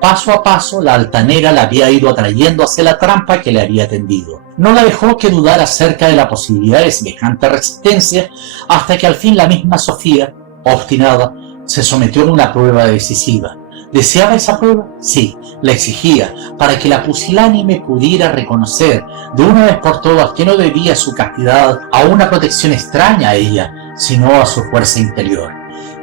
Paso a paso, la altanera la había ido atrayendo hacia la trampa que le había tendido. No la dejó que dudar acerca de la posibilidad de semejante resistencia, hasta que al fin la misma Sofía, obstinada, se sometió a una prueba decisiva. ¿Deseaba esa prueba? Sí, la exigía, para que la pusilánime pudiera reconocer de una vez por todas que no debía su castidad a una protección extraña a ella, sino a su fuerza interior.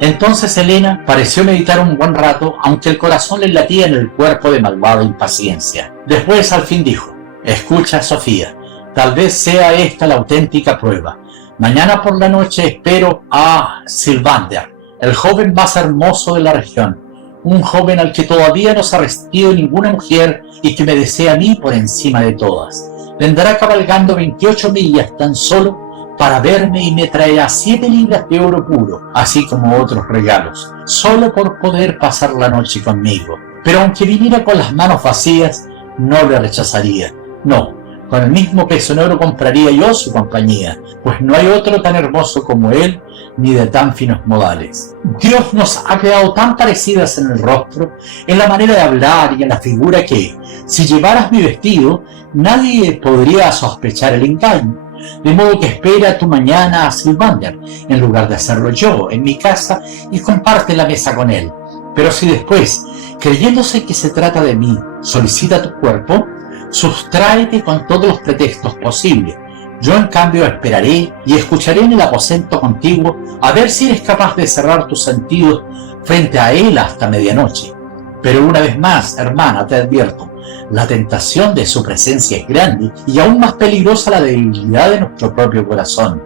Entonces Helena pareció meditar un buen rato, aunque el corazón le latía en el cuerpo de malvada impaciencia. Después al fin dijo: escucha, Sofía, tal vez sea esta la auténtica prueba. Mañana por la noche espero a Sylvander, el joven más hermoso de la región, un joven al que todavía no se ha resistido ninguna mujer y que me desea a mí por encima de todas. Vendrá cabalgando 28 millas tan solo para verme y me traerá 7 libras de oro puro, así como otros regalos, solo por poder pasar la noche conmigo. Pero aunque viniera con las manos vacías, no le rechazaría. No, Con el mismo peso en oro compraría yo su compañía, pues no hay otro tan hermoso como él, ni de tan finos modales. Dios nos ha creado tan parecidas en el rostro, en la manera de hablar y en la figura que, si llevaras mi vestido, nadie podría sospechar el engaño. De modo que espera tu mañana a Sylvander, en lugar de hacerlo yo, en mi casa, y comparte la mesa con él. Pero si después, creyéndose que se trata de mí, solicita tu cuerpo, sustráete con todos los pretextos posibles. Yo en cambio esperaré y escucharé en el aposento contiguo a ver si eres capaz de cerrar tus sentidos frente a él hasta medianoche. Pero una vez más, hermana, te advierto, la tentación de su presencia es grande y aún más peligrosa la debilidad de nuestro propio corazón.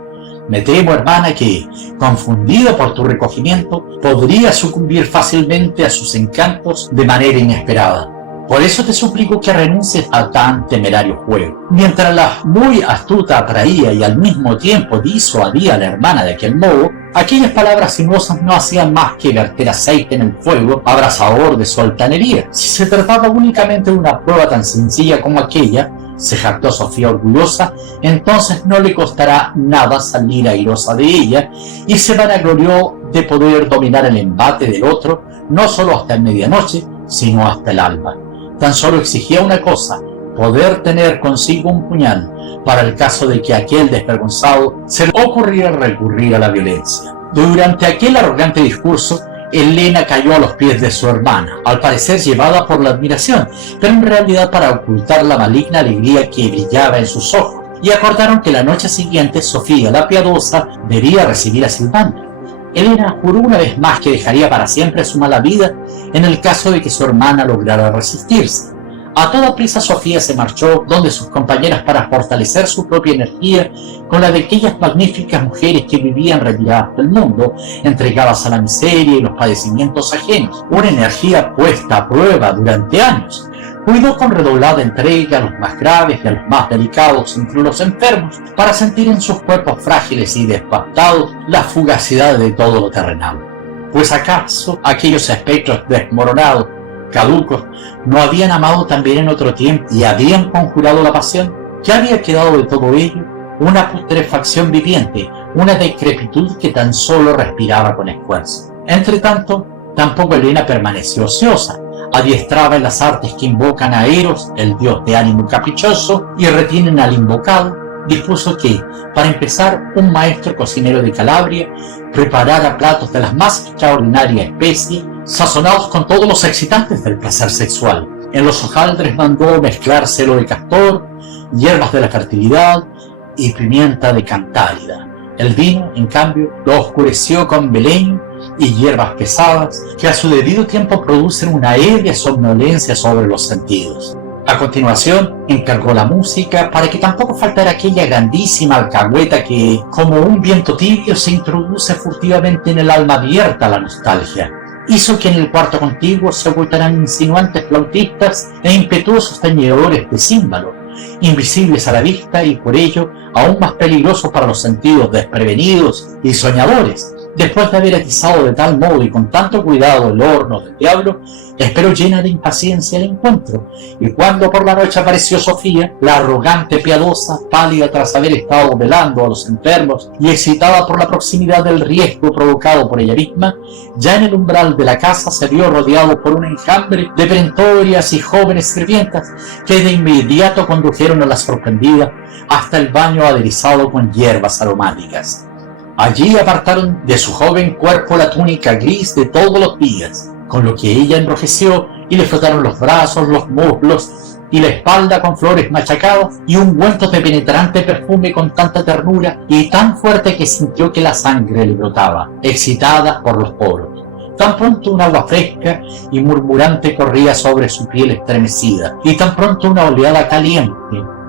Me temo, hermana, que, confundido por tu recogimiento, podría sucumbir fácilmente a sus encantos de manera inesperada. Por eso te suplico que renuncies a tan temerario juego. Mientras la muy astuta atraía y al mismo tiempo disuadía a la hermana de aquel modo, aquellas palabras sinuosas no hacían más que verter aceite en el fuego abrasador de su altanería. Si se trataba únicamente de una prueba tan sencilla como aquella, se jactó Sofía orgullosa, entonces no le costará nada salir airosa de ella, y se vanaglorió de poder dominar el embate del otro, no solo hasta medianoche, sino hasta el alba. Tan solo exigía una cosa, poder tener consigo un puñal, para el caso de que aquel desvergonzado se le ocurriera recurrir a la violencia. Durante aquel arrogante discurso, Helena cayó a los pies de su hermana, al parecer llevada por la admiración, pero en realidad para ocultar la maligna alegría que brillaba en sus ojos, y acordaron que la noche siguiente Sofía la piadosa debía recibir a Sylvander. Helena juró una vez más que dejaría para siempre su mala vida en el caso de que su hermana lograra resistirse. A toda prisa Sofía se marchó donde sus compañeras para fortalecer su propia energía con la de aquellas magníficas mujeres que vivían retiradas del mundo, entregadas a la miseria y los padecimientos ajenos, una energía puesta a prueba durante años. Cuidó con redoblada entrega a los más graves y a los más delicados entre los enfermos, para sentir en sus cuerpos frágiles y devastados la fugacidad de todo lo terrenal. Pues acaso aquellos espectros desmoronados, caducos, no habían amado también en otro tiempo y habían conjurado la pasión. ¿Qué había quedado de todo ello? Una putrefacción viviente, una decrepitud que tan solo respiraba con esfuerzo. Entretanto, tampoco Helena permaneció ociosa. Adiestraba en las artes que invocan a Eros, el dios de ánimo caprichoso, y retienen al invocado. Dispuso que, para empezar, un maestro cocinero de Calabria preparara platos de las más extraordinarias especies, sazonados con todos los excitantes del placer sexual. En los hojaldres mandó mezclar celo de castor, hierbas de la fertilidad y pimienta de cantárida. El vino, en cambio, lo oscureció con beleño y hierbas pesadas que a su debido tiempo producen una ebria somnolencia sobre los sentidos. A continuación, encargó la música para que tampoco faltara aquella grandísima alcahueta que, como un viento tibio, se introduce furtivamente en el alma abierta a la nostalgia. Hizo que en el cuarto contiguo se ocultaran insinuantes flautistas e impetuosos tañedores de címbalo, invisibles a la vista y por ello aún más peligrosos para los sentidos desprevenidos y soñadores. Después de haber atizado de tal modo y con tanto cuidado el horno del diablo, esperó llena de impaciencia el encuentro, y cuando por la noche apareció Sofía, la arrogante piadosa, pálida tras haber estado velando a los enfermos y excitada por la proximidad del riesgo provocado por ella misma, ya en el umbral de la casa se vio rodeado por un enjambre de perentorias y jóvenes sirvientas que de inmediato condujeron a la sorprendida hasta el baño aderezado con hierbas aromáticas. Allí apartaron de su joven cuerpo la túnica gris de todos los días, con lo que ella enrojeció, y le frotaron los brazos, los muslos y la espalda con flores machacadas y ungüentos de penetrante perfume con tanta ternura y tan fuerte que sintió que la sangre le brotaba, excitada por los poros. Tan pronto un agua fresca y murmurante corría sobre su piel estremecida, y tan pronto una oleada caliente.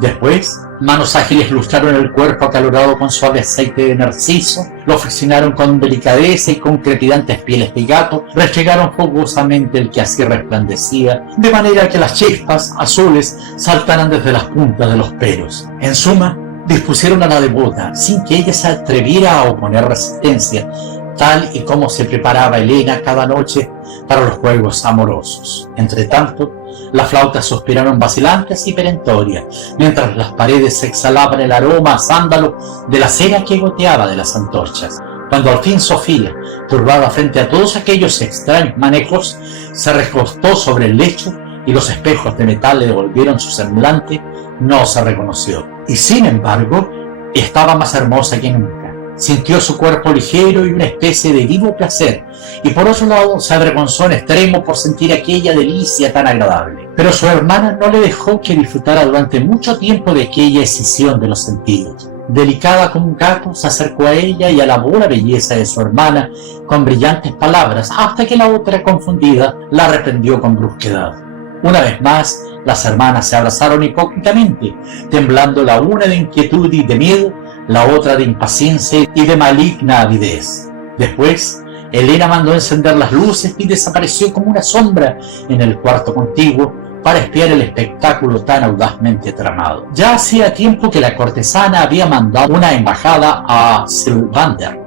Después, manos ágiles lustraron el cuerpo acalorado con suave aceite de narciso, lo friccionaron con delicadeza y con crepidantes pieles de gato, restregaron fogosamente el que así resplandecía, de manera que las chispas azules saltaran desde las puntas de los pelos. En suma, dispusieron a la devota, sin que ella se atreviera a oponer resistencia, tal y como se preparaba Helena cada noche para los juegos amorosos. Entretanto, Las flautas suspiraron vacilantes y perentorias, mientras las paredes exhalaban el aroma a sándalo de la cera que goteaba de las antorchas. Cuando al fin Sofía, turbada frente a todos aquellos extraños manejos, se recostó sobre el lecho y los espejos de metal le devolvieron su semblante, no se reconoció. Y sin embargo, estaba más hermosa que nunca. Sintió su cuerpo ligero y una especie de vivo placer, y por otro lado se avergonzó en extremo por sentir aquella delicia tan agradable. Pero su hermana no le dejó que disfrutara durante mucho tiempo de aquella escisión de los sentidos. Delicada como un gato, se acercó a ella y alabó la belleza de su hermana con brillantes palabras, hasta que la otra, confundida, la reprendió con brusquedad. Una vez más, las hermanas se abrazaron hipócritamente, temblando la una de inquietud y de miedo, la otra de impaciencia y de maligna avidez. Después, Helena mandó encender las luces y desapareció como una sombra en el cuarto contiguo para espiar el espectáculo tan audazmente tramado. Ya hacía tiempo que la cortesana había mandado una embajada a Sylvander,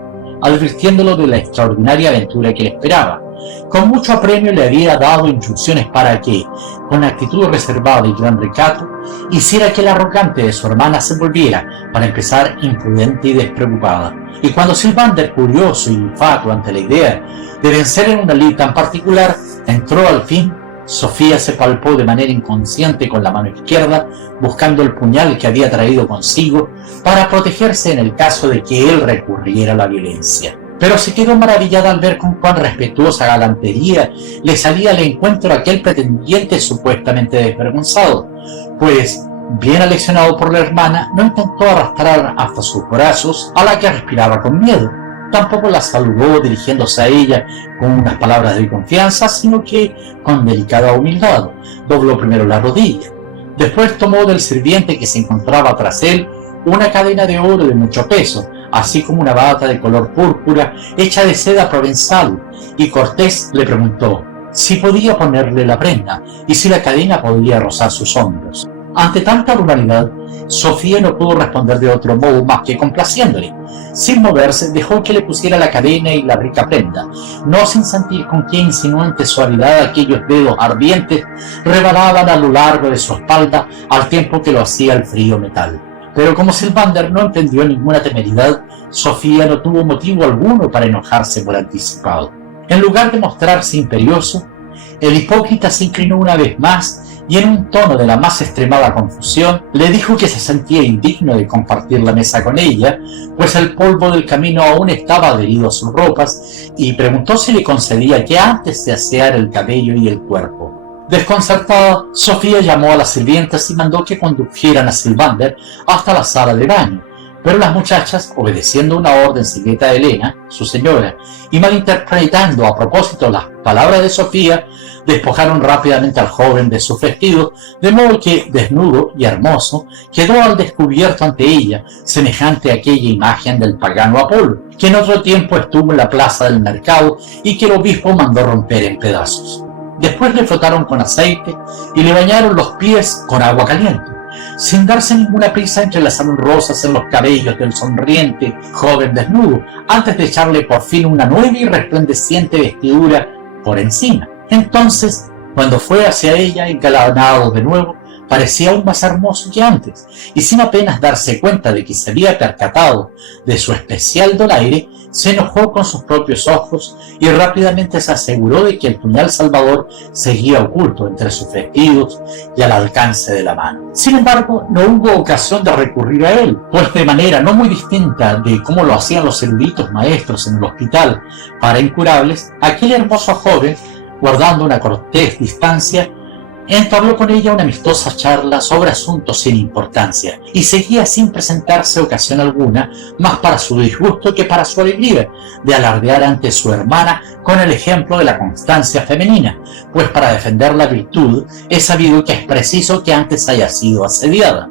advirtiéndolo de la extraordinaria aventura que le esperaba. Con mucho apremio le había dado instrucciones para que, con actitud reservada y gran recato, hiciera que el arrogante de su hermana se volviera, para empezar, imprudente y despreocupada. Y cuando Sylvander, curioso y infatuo ante la idea de vencer en una lid tan particular, entró al fin, Sofía se palpó de manera inconsciente con la mano izquierda, buscando el puñal que había traído consigo para protegerse en el caso de que él recurriera a la violencia. Pero se quedó maravillada al ver con cuán respetuosa galantería le salía al encuentro aquel pretendiente supuestamente desvergonzado, pues, bien aleccionado por la hermana, no intentó arrastrar hasta sus brazos a la que respiraba con miedo. Tampoco la saludó dirigiéndose a ella con unas palabras de confianza, sino que, con delicada humildad, dobló primero la rodilla. Después tomó del sirviente que se encontraba tras él una cadena de oro de mucho peso, así como una bata de color púrpura hecha de seda provenzal, y Cortés le preguntó si podía ponerle la prenda y si la cadena podía rozar sus hombros. Ante tanta brutalidad, Sofía no pudo responder de otro modo más que complaciéndole. Sin moverse, dejó que le pusiera la cadena y la rica prenda, no sin sentir con qué insinuante suavidad aquellos dedos ardientes rebanaban a lo largo de su espalda al tiempo que lo hacía el frío metal. Pero como Sylvander no emprendió ninguna temeridad, Sofía no tuvo motivo alguno para enojarse por anticipado. En lugar de mostrarse imperioso, el hipócrita se inclinó una vez más y en un tono de la más extremada confusión le dijo que se sentía indigno de compartir la mesa con ella, pues el polvo del camino aún estaba adherido a sus ropas, y preguntó si le concedía que antes de asear el cabello y el cuerpo. Desconcertada, Sofía llamó a las sirvientas y mandó que condujeran a Sylvander hasta la sala de baño, pero las muchachas, obedeciendo una orden secreta de Helena, su señora, y malinterpretando a propósito las palabras de Sofía, despojaron rápidamente al joven de sus vestidos, de modo que, desnudo y hermoso, quedó al descubierto ante ella, semejante a aquella imagen del pagano Apolo, que en otro tiempo estuvo en la plaza del mercado y que el obispo mandó romper en pedazos. Después le frotaron con aceite y le bañaron los pies con agua caliente. Sin darse ninguna prisa, entrelazaron rosas en los cabellos del sonriente joven desnudo, antes de echarle por fin una nueva y resplandeciente vestidura por encima. Entonces, cuando fue hacia ella, engalanado de nuevo, parecía aún más hermoso que antes, y sin apenas darse cuenta de que se había percatado de su especial donaire, se enojó con sus propios ojos y rápidamente se aseguró de que el puñal salvador seguía oculto entre sus vestidos y al alcance de la mano. Sin embargo, no hubo ocasión de recurrir a él, pues de manera no muy distinta de cómo lo hacían los eruditos maestros en el hospital para incurables, aquel hermoso joven, guardando una cortés distancia, entabló con ella una amistosa charla sobre asuntos sin importancia y seguía sin presentarse ocasión alguna, más para su disgusto que para su alegría, de alardear ante su hermana con el ejemplo de la constancia femenina, pues para defender la virtud es sabido que es preciso que antes haya sido asediada.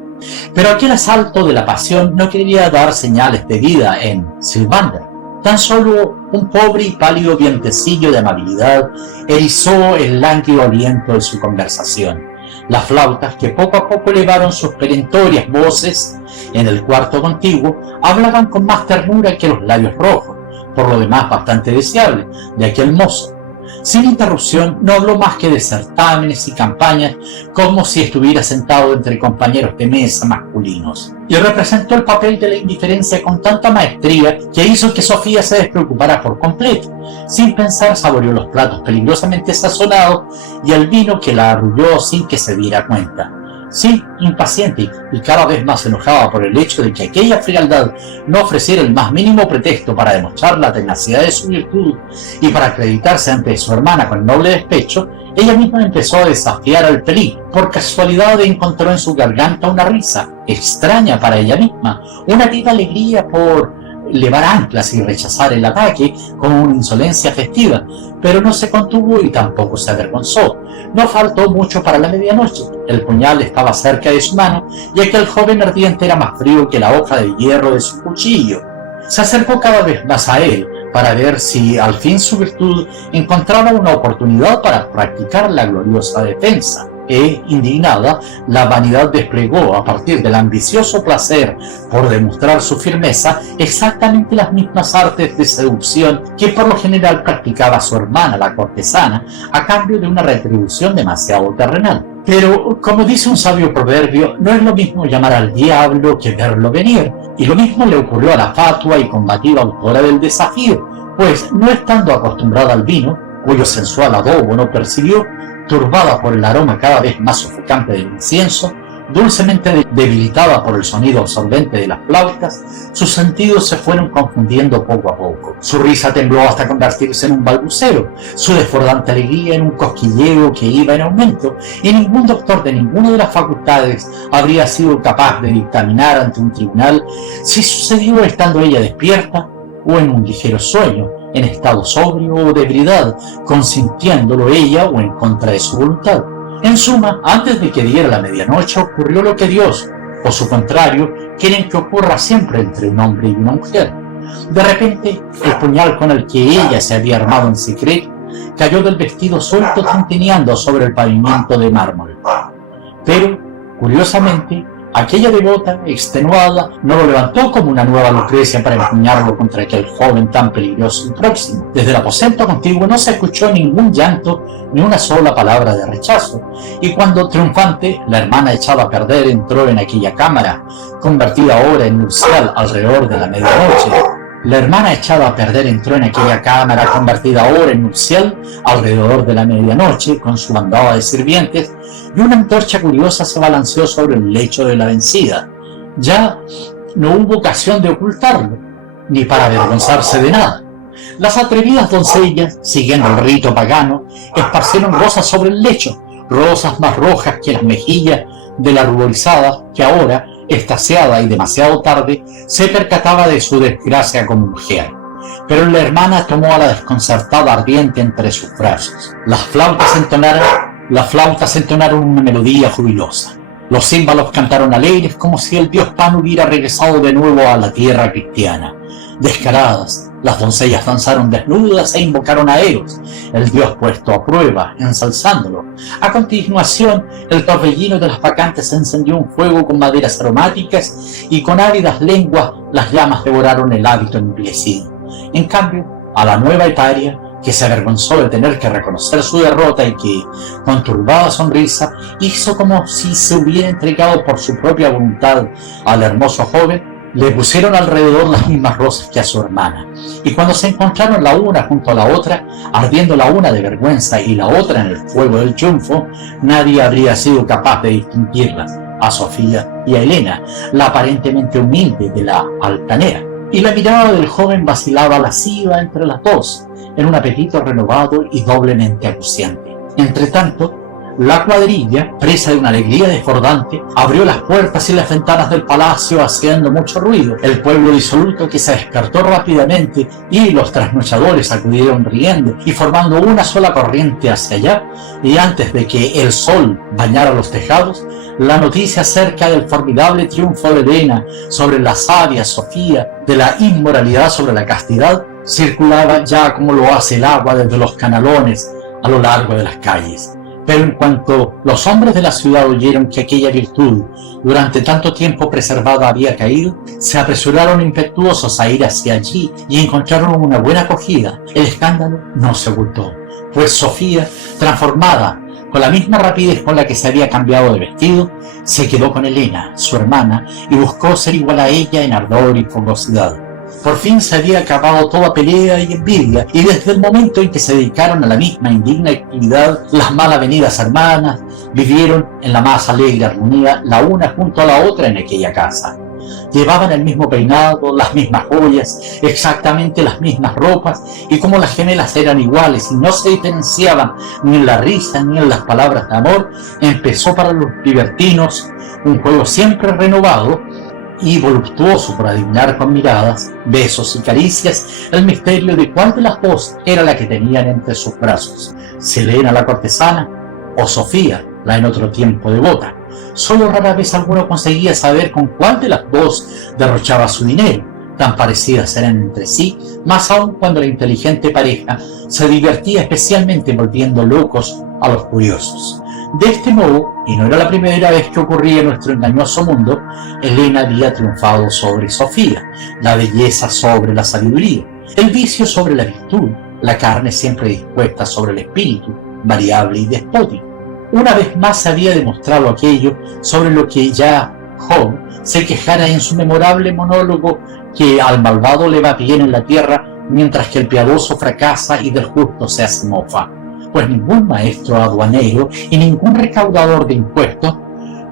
Pero aquel asalto de la pasión no quería dar señales de vida en Sylvander. Tan solo un pobre y pálido vientecillo de amabilidad erizó el lánguido aliento de su conversación. Las flautas, que poco a poco elevaron sus perentorias voces en el cuarto contiguo, hablaban con más ternura que los labios rojos, por lo demás bastante deseables, de aquel mozo. Sin interrupción, no habló más que de certámenes y campañas, como si estuviera sentado entre compañeros de mesa masculinos. Y representó el papel de la indiferencia con tanta maestría que hizo que Sofía se despreocupara por completo. Sin pensar, saboreó los platos peligrosamente sazonados y el vino que la arrulló sin que se diera cuenta. Sí, impaciente y cada vez más enojada por el hecho de que aquella frialdad no ofreciera el más mínimo pretexto para demostrar la tenacidad de su virtud y para acreditarse ante su hermana con noble despecho, ella misma empezó a desafiar al peligro. Por casualidad encontró en su garganta una risa, extraña para ella misma, una viva alegría por levar anclas y rechazar el ataque con una insolencia festiva, pero no se contuvo y tampoco se avergonzó. No faltó mucho para la medianoche. El puñal estaba cerca de su mano y aquel joven ardiente era más frío que la hoja de hierro de su cuchillo. Se acercó cada vez más a él para ver si al fin su virtud encontraba una oportunidad para practicar la gloriosa defensa. Indignada, la vanidad desplegó, a partir del ambicioso placer por demostrar su firmeza, exactamente las mismas artes de seducción que por lo general practicaba su hermana, la cortesana, a cambio de una retribución demasiado terrenal. Pero, como dice un sabio proverbio, no es lo mismo llamar al diablo que verlo venir, y lo mismo le ocurrió a la fatua y combativa autora del desafío, pues, no estando acostumbrada al vino, cuyo sensual adobo no percibió, turbada por el aroma cada vez más sofocante del incienso, dulcemente debilitada por el sonido absorbente de las flautas, sus sentidos se fueron confundiendo poco a poco. Su risa tembló hasta convertirse en un balbuceo, su desbordante alegría en un cosquilleo que iba en aumento, y ningún doctor de ninguna de las facultades habría sido capaz de dictaminar ante un tribunal si sucedió estando ella despierta o en un ligero sueño, en estado sobrio o de ebriedad, consintiéndolo ella o en contra de su voluntad. En suma, antes de que diera la medianoche ocurrió lo que Dios, o su contrario, quieren que ocurra siempre entre un hombre y una mujer. De repente, el puñal con el que ella se había armado en secreto cayó del vestido suelto tintineando sobre el pavimento de mármol. Pero, curiosamente, aquella devota, extenuada, no lo levantó como una nueva Lucrecia para empuñarlo contra aquel joven tan peligroso y próximo. Desde el aposento contiguo no se escuchó ningún llanto ni una sola palabra de rechazo, y cuando, triunfante, la hermana echada a perder entró en aquella cámara, convertida ahora en nupcial alrededor de la medianoche, con su bandada de sirvientes, y una antorcha curiosa se balanceó sobre el lecho de la vencida. Ya no hubo ocasión de ocultarlo, ni para avergonzarse de nada. Las atrevidas doncellas, siguiendo el rito pagano, esparcieron rosas sobre el lecho, rosas más rojas que las mejillas de la ruborizada, que ahora, extasiada y demasiado tarde, se percataba de su desgracia como mujer. Pero la hermana tomó a la desconcertada ardiente entre sus brazos. Las flautas entonaron una melodía jubilosa. Los címbalos cantaron alegres como si el dios Pan hubiera regresado de nuevo a la tierra cristiana. Descaradas, las doncellas danzaron desnudas e invocaron a Eros, el dios puesto a prueba, ensalzándolo. A continuación, el torbellino de las bacantes encendió un fuego con maderas aromáticas y con ávidas lenguas las llamas devoraron el hábito envilecido. En cambio, a la nueva Hiparia, que se avergonzó de tener que reconocer su derrota y que, con turbada sonrisa, hizo como si se hubiera entregado por su propia voluntad al hermoso joven, le pusieron alrededor las mismas rosas que a su hermana, y cuando se encontraron la una junto a la otra, ardiendo la una de vergüenza y la otra en el fuego del triunfo, nadie habría sido capaz de distinguirlas, a Sofía y a Helena, la aparentemente humilde de la altanera. Y la mirada del joven vacilaba lasciva entre las dos, en un apetito renovado y doblemente acuciante. Entretanto, la cuadrilla, presa de una alegría desbordante, abrió las puertas y las ventanas del palacio haciendo mucho ruido. El pueblo disoluto que se despertó rápidamente y los trasnochadores acudieron riendo y formando una sola corriente hacia allá, y antes de que el sol bañara los tejados, la noticia acerca del formidable triunfo de Helena sobre la sabia Sofía, de la inmoralidad sobre la castidad, circulaba ya como lo hace el agua desde los canalones a lo largo de las calles. Pero en cuanto los hombres de la ciudad oyeron que aquella virtud, durante tanto tiempo preservada, había caído, se apresuraron impetuosos a ir hacia allí y encontraron una buena acogida. El escándalo no se ocultó. pues Sofía, transformada con la misma rapidez con la que se había cambiado de vestido, se quedó con Elena, su hermana, y buscó ser igual a ella en ardor y fogosidad. Por fin se había acabado toda pelea y envidia, y desde el momento en que se dedicaron a la misma indigna actividad, las mal avenidas hermanas vivieron en la más alegre armonía, la una junto a la otra en aquella casa. Llevaban el mismo peinado, las mismas joyas, exactamente las mismas ropas, y como las gemelas eran iguales y no se diferenciaban ni en la risa ni en las palabras de amor, empezó para los libertinos un juego siempre renovado y voluptuoso por adivinar con miradas, besos y caricias el misterio de cuál de las dos era la que tenían entre sus brazos, Selena la cortesana o Sofía la en otro tiempo devota. Solo rara vez alguno conseguía saber con cuál de las dos derrochaba su dinero. Tan parecidas eran entre sí, más aún cuando la inteligente pareja se divertía especialmente volviendo locos a los curiosos. De este modo, y no era la primera vez que ocurría en nuestro engañoso mundo, Elena había triunfado sobre Sofía, la belleza sobre la sabiduría, el vicio sobre la virtud, la carne siempre dispuesta sobre el espíritu, variable y despótico. Una vez más se había demostrado aquello sobre lo que ya Job se quejara en su memorable monólogo, que al malvado le va bien en la tierra, mientras que el piadoso fracasa y del justo se hace mofa. Pues ningún maestro aduanero y ningún recaudador de impuestos,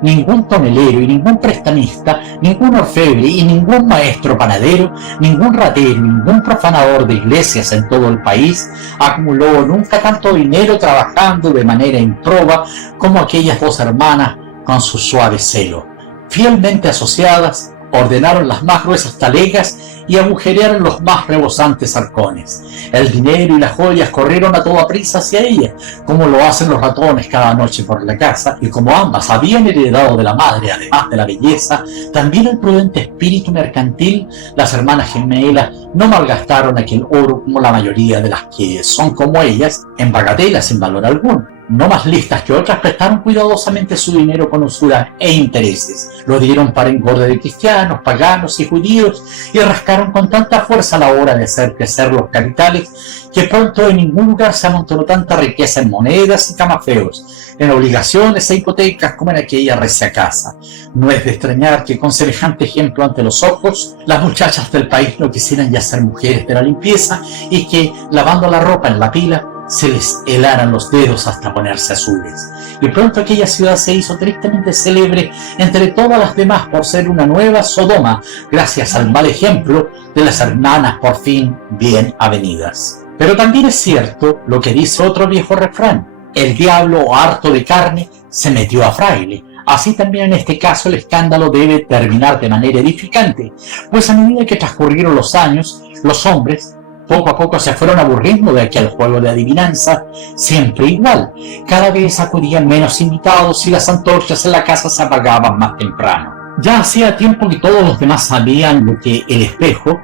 ningún tonelero y ningún prestamista, ningún orfebre y ningún maestro panadero, ningún ratero y ningún profanador de iglesias en todo el país acumuló nunca tanto dinero trabajando de manera improba como aquellas dos hermanas con su suave celo. Fielmente asociadas, ordenaron las más gruesas talegas y agujerearon los más rebosantes arcones. El dinero y las joyas corrieron a toda prisa hacia ella, como lo hacen los ratones cada noche por la casa, y como ambas habían heredado de la madre, además de la belleza, también el prudente espíritu mercantil, las hermanas gemelas no malgastaron aquel oro como la mayoría de las que son como ellas, en bagatelas sin valor alguno. No más listas que otras, prestaron cuidadosamente su dinero con usura e intereses. Lo dieron para engorde de cristianos, paganos y judíos, y rascaron con tanta fuerza a la hora de hacer crecer los capitales, que pronto en ningún lugar se amontonó tanta riqueza en monedas y camafeos, en obligaciones e hipotecas como en aquella recia casa. No es de extrañar que con semejante ejemplo ante los ojos, las muchachas del país no quisieran ya ser mujeres de la limpieza, y que, lavando la ropa en la pila, se les helaran los dedos hasta ponerse azules. Y pronto aquella ciudad se hizo tristemente célebre entre todas las demás por ser una nueva Sodoma, gracias al mal ejemplo de las hermanas por fin bien avenidas. Pero también es cierto lo que dice otro viejo refrán: el diablo, harto de carne, se metió a fraile. Así también en este caso el escándalo debe terminar de manera edificante, pues a medida que transcurrieron los años, los hombres poco a poco se fueron aburriendo de aquel juego de adivinanza, siempre igual. Cada vez acudían menos invitados y las antorchas en la casa se apagaban más temprano. Ya hacía tiempo que todos los demás sabían lo que el espejo,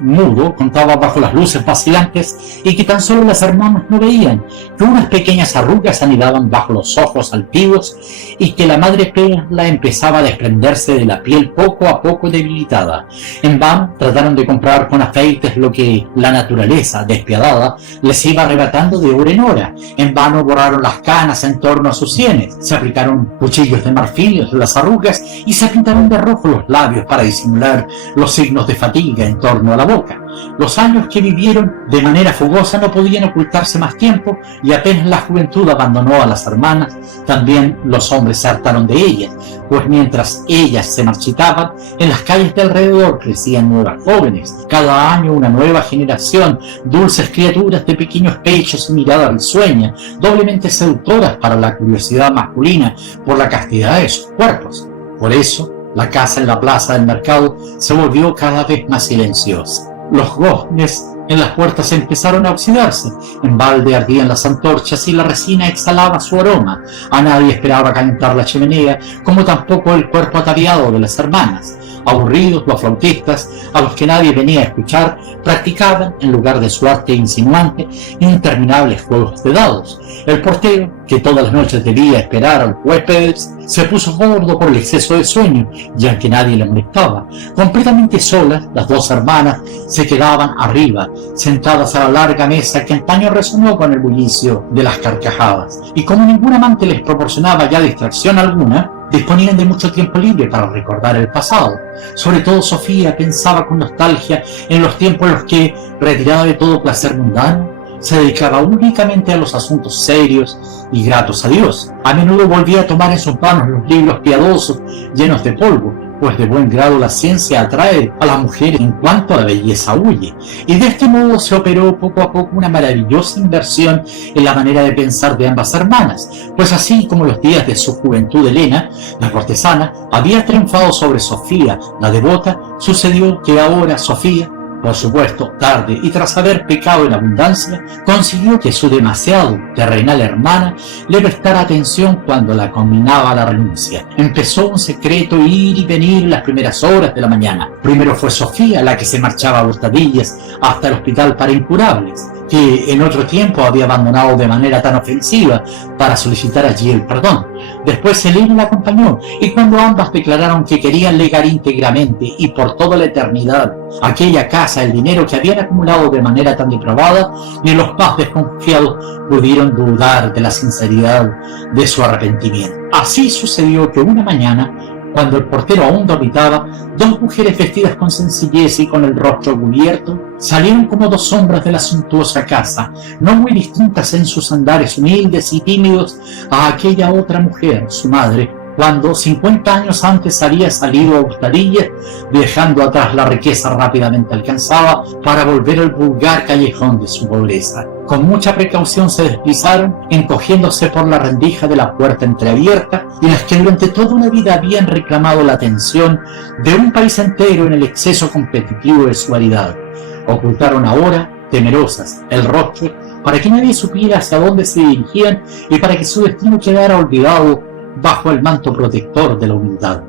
mudo, contaba bajo las luces vacilantes, y que tan solo las hermanas no veían, que unas pequeñas arrugas anidaban bajo los ojos altivos y que la madre perla empezaba a desprenderse de la piel poco a poco debilitada. En vano trataron de comprar con afeites lo que la naturaleza, despiadada, les iba arrebatando de hora en hora. En vano borraron las canas en torno a sus sienes, se aplicaron cuchillos de marfil en las arrugas y se pintaron de rojo los labios para disimular los signos de fatiga en torno a la boca. Los años que vivieron de manera fogosa no podían ocultarse más tiempo, y apenas la juventud abandonó a las hermanas, también los hombres se hartaron de ellas, pues mientras ellas se marchitaban, en las calles de alrededor crecían nuevas jóvenes, cada año una nueva generación, dulces criaturas de pequeños pechos y mirada risueña, doblemente seductoras para la curiosidad masculina por la castidad de sus cuerpos. Por eso, la casa en la plaza del mercado se volvió cada vez más silenciosa. Los goznes en las puertas empezaron a oxidarse, en balde ardían las antorchas y la resina exhalaba su aroma. A nadie esperaba calentar la chimenea, como tampoco el cuerpo ataviado de las hermanas. Aburridos, los flautistas, a los que nadie venía a escuchar, practicaban, en lugar de su arte insinuante, interminables juegos de dados. El portero, que todas las noches debía esperar a los huéspedes, se puso gordo por el exceso de sueño, ya que nadie le molestaba. Completamente solas, las dos hermanas se quedaban arriba, sentadas a la larga mesa que antaño resonó con el bullicio de las carcajadas. Y como ningún amante les proporcionaba ya distracción alguna, disponían de mucho tiempo libre para recordar el pasado. Sobre todo Sofía pensaba con nostalgia en los tiempos en los que, retirada de todo placer mundano, se dedicaba únicamente a los asuntos serios y gratos a Dios. A menudo volvía a tomar en sus manos los libros piadosos llenos de polvo, pues de buen grado la ciencia atrae a las mujeres en cuanto a la belleza huye, y de este modo se operó poco a poco una maravillosa inversión en la manera de pensar de ambas hermanas, pues así como los días de su juventud Elena, la cortesana, había triunfado sobre Sofía, la devota, sucedió que ahora Sofía, por supuesto, tarde y tras haber pecado en abundancia, consiguió que su demasiado terrenal hermana le prestara atención cuando la conminaba a la renuncia. Empezó un secreto ir y venir en las primeras horas de la mañana. Primero fue Sofía la que se marchaba a hurtadillas hasta el hospital para incurables, que en otro tiempo había abandonado de manera tan ofensiva para solicitar allí el perdón. Después Elena la acompañó, y cuando ambas declararon que querían legar íntegramente y por toda la eternidad aquella casa, el dinero que habían acumulado de manera tan depravada, ni los más desconfiados pudieron dudar de la sinceridad de su arrepentimiento. Así sucedió que una mañana, cuando el portero aún dormitaba, dos mujeres vestidas con sencillez y con el rostro cubierto salieron como dos sombras de la suntuosa casa, no muy distintas en sus andares humildes y tímidos a aquella otra mujer, su madre, cuando 50 años antes había salido a hurtadillas, dejando atrás la riqueza rápidamente alcanzada para volver al vulgar callejón de su pobreza. Con mucha precaución se deslizaron, encogiéndose por la rendija de la puerta entreabierta, y las que durante toda una vida habían reclamado la atención de un país entero en el exceso competitivo de su variedad. Ocultaron ahora, temerosas, el rostro, para que nadie supiera hacia dónde se dirigían y para que su destino quedara olvidado bajo el manto protector de la humildad.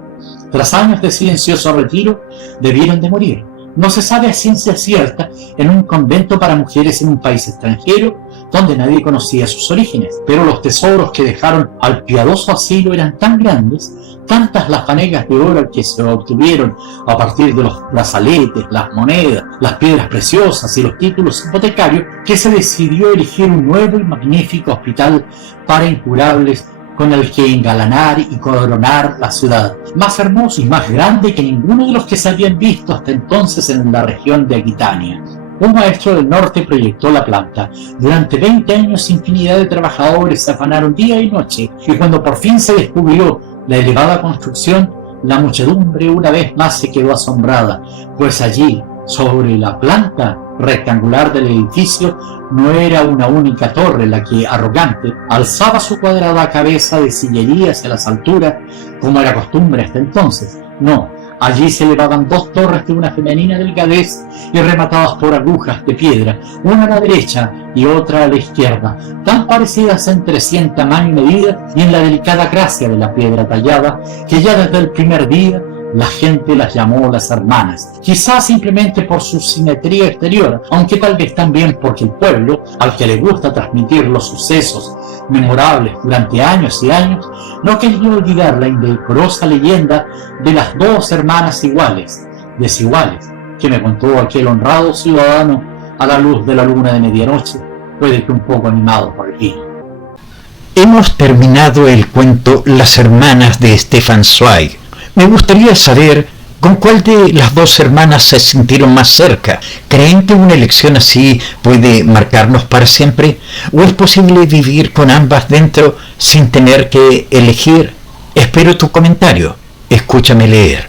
Tras años de silencioso retiro, debieron de morir. No se sabe a ciencia cierta, en un convento para mujeres en un país extranjero, donde nadie conocía sus orígenes, pero los tesoros que dejaron al piadoso asilo eran tan grandes, tantas las fanegas de oro que se obtuvieron a partir de los brazaletes, las monedas, las piedras preciosas y los títulos hipotecarios, que se decidió erigir un nuevo y magnífico hospital para incurables con el que engalanar y coronar la ciudad, más hermoso y más grande que ninguno de los que se habían visto hasta entonces en la región de Aquitania. Un maestro del norte proyectó la planta. Durante 20 años infinidad de trabajadores se afanaron día y noche, y cuando por fin se descubrió la elevada construcción, la muchedumbre una vez más se quedó asombrada, pues allí, sobre la planta rectangular del edificio, no era una única torre la que, arrogante, alzaba su cuadrada cabeza de sillería hacia las alturas, como era costumbre hasta entonces. No, allí se elevaban dos torres de una femenina delgadez y rematadas por agujas de piedra, una a la derecha y otra a la izquierda, tan parecidas entre sí en tamaño y medida y en la delicada gracia de la piedra tallada, que ya desde el primer día la gente las llamó las hermanas, quizás simplemente por su simetría exterior, aunque tal vez también porque el pueblo, al que le gusta transmitir los sucesos memorables durante años y años, no quería olvidar la indecorosa leyenda de las dos hermanas iguales, desiguales, que me contó aquel honrado ciudadano a la luz de la luna de medianoche, puede que un poco animado por el vino. Hemos terminado el cuento Las hermanas de Stefan Zweig. Me gustaría saber con cuál de las dos hermanas se sintieron más cerca. ¿Creen que una elección así puede marcarnos para siempre? ¿O es posible vivir con ambas dentro sin tener que elegir? Espero tu comentario. Escúchame leer.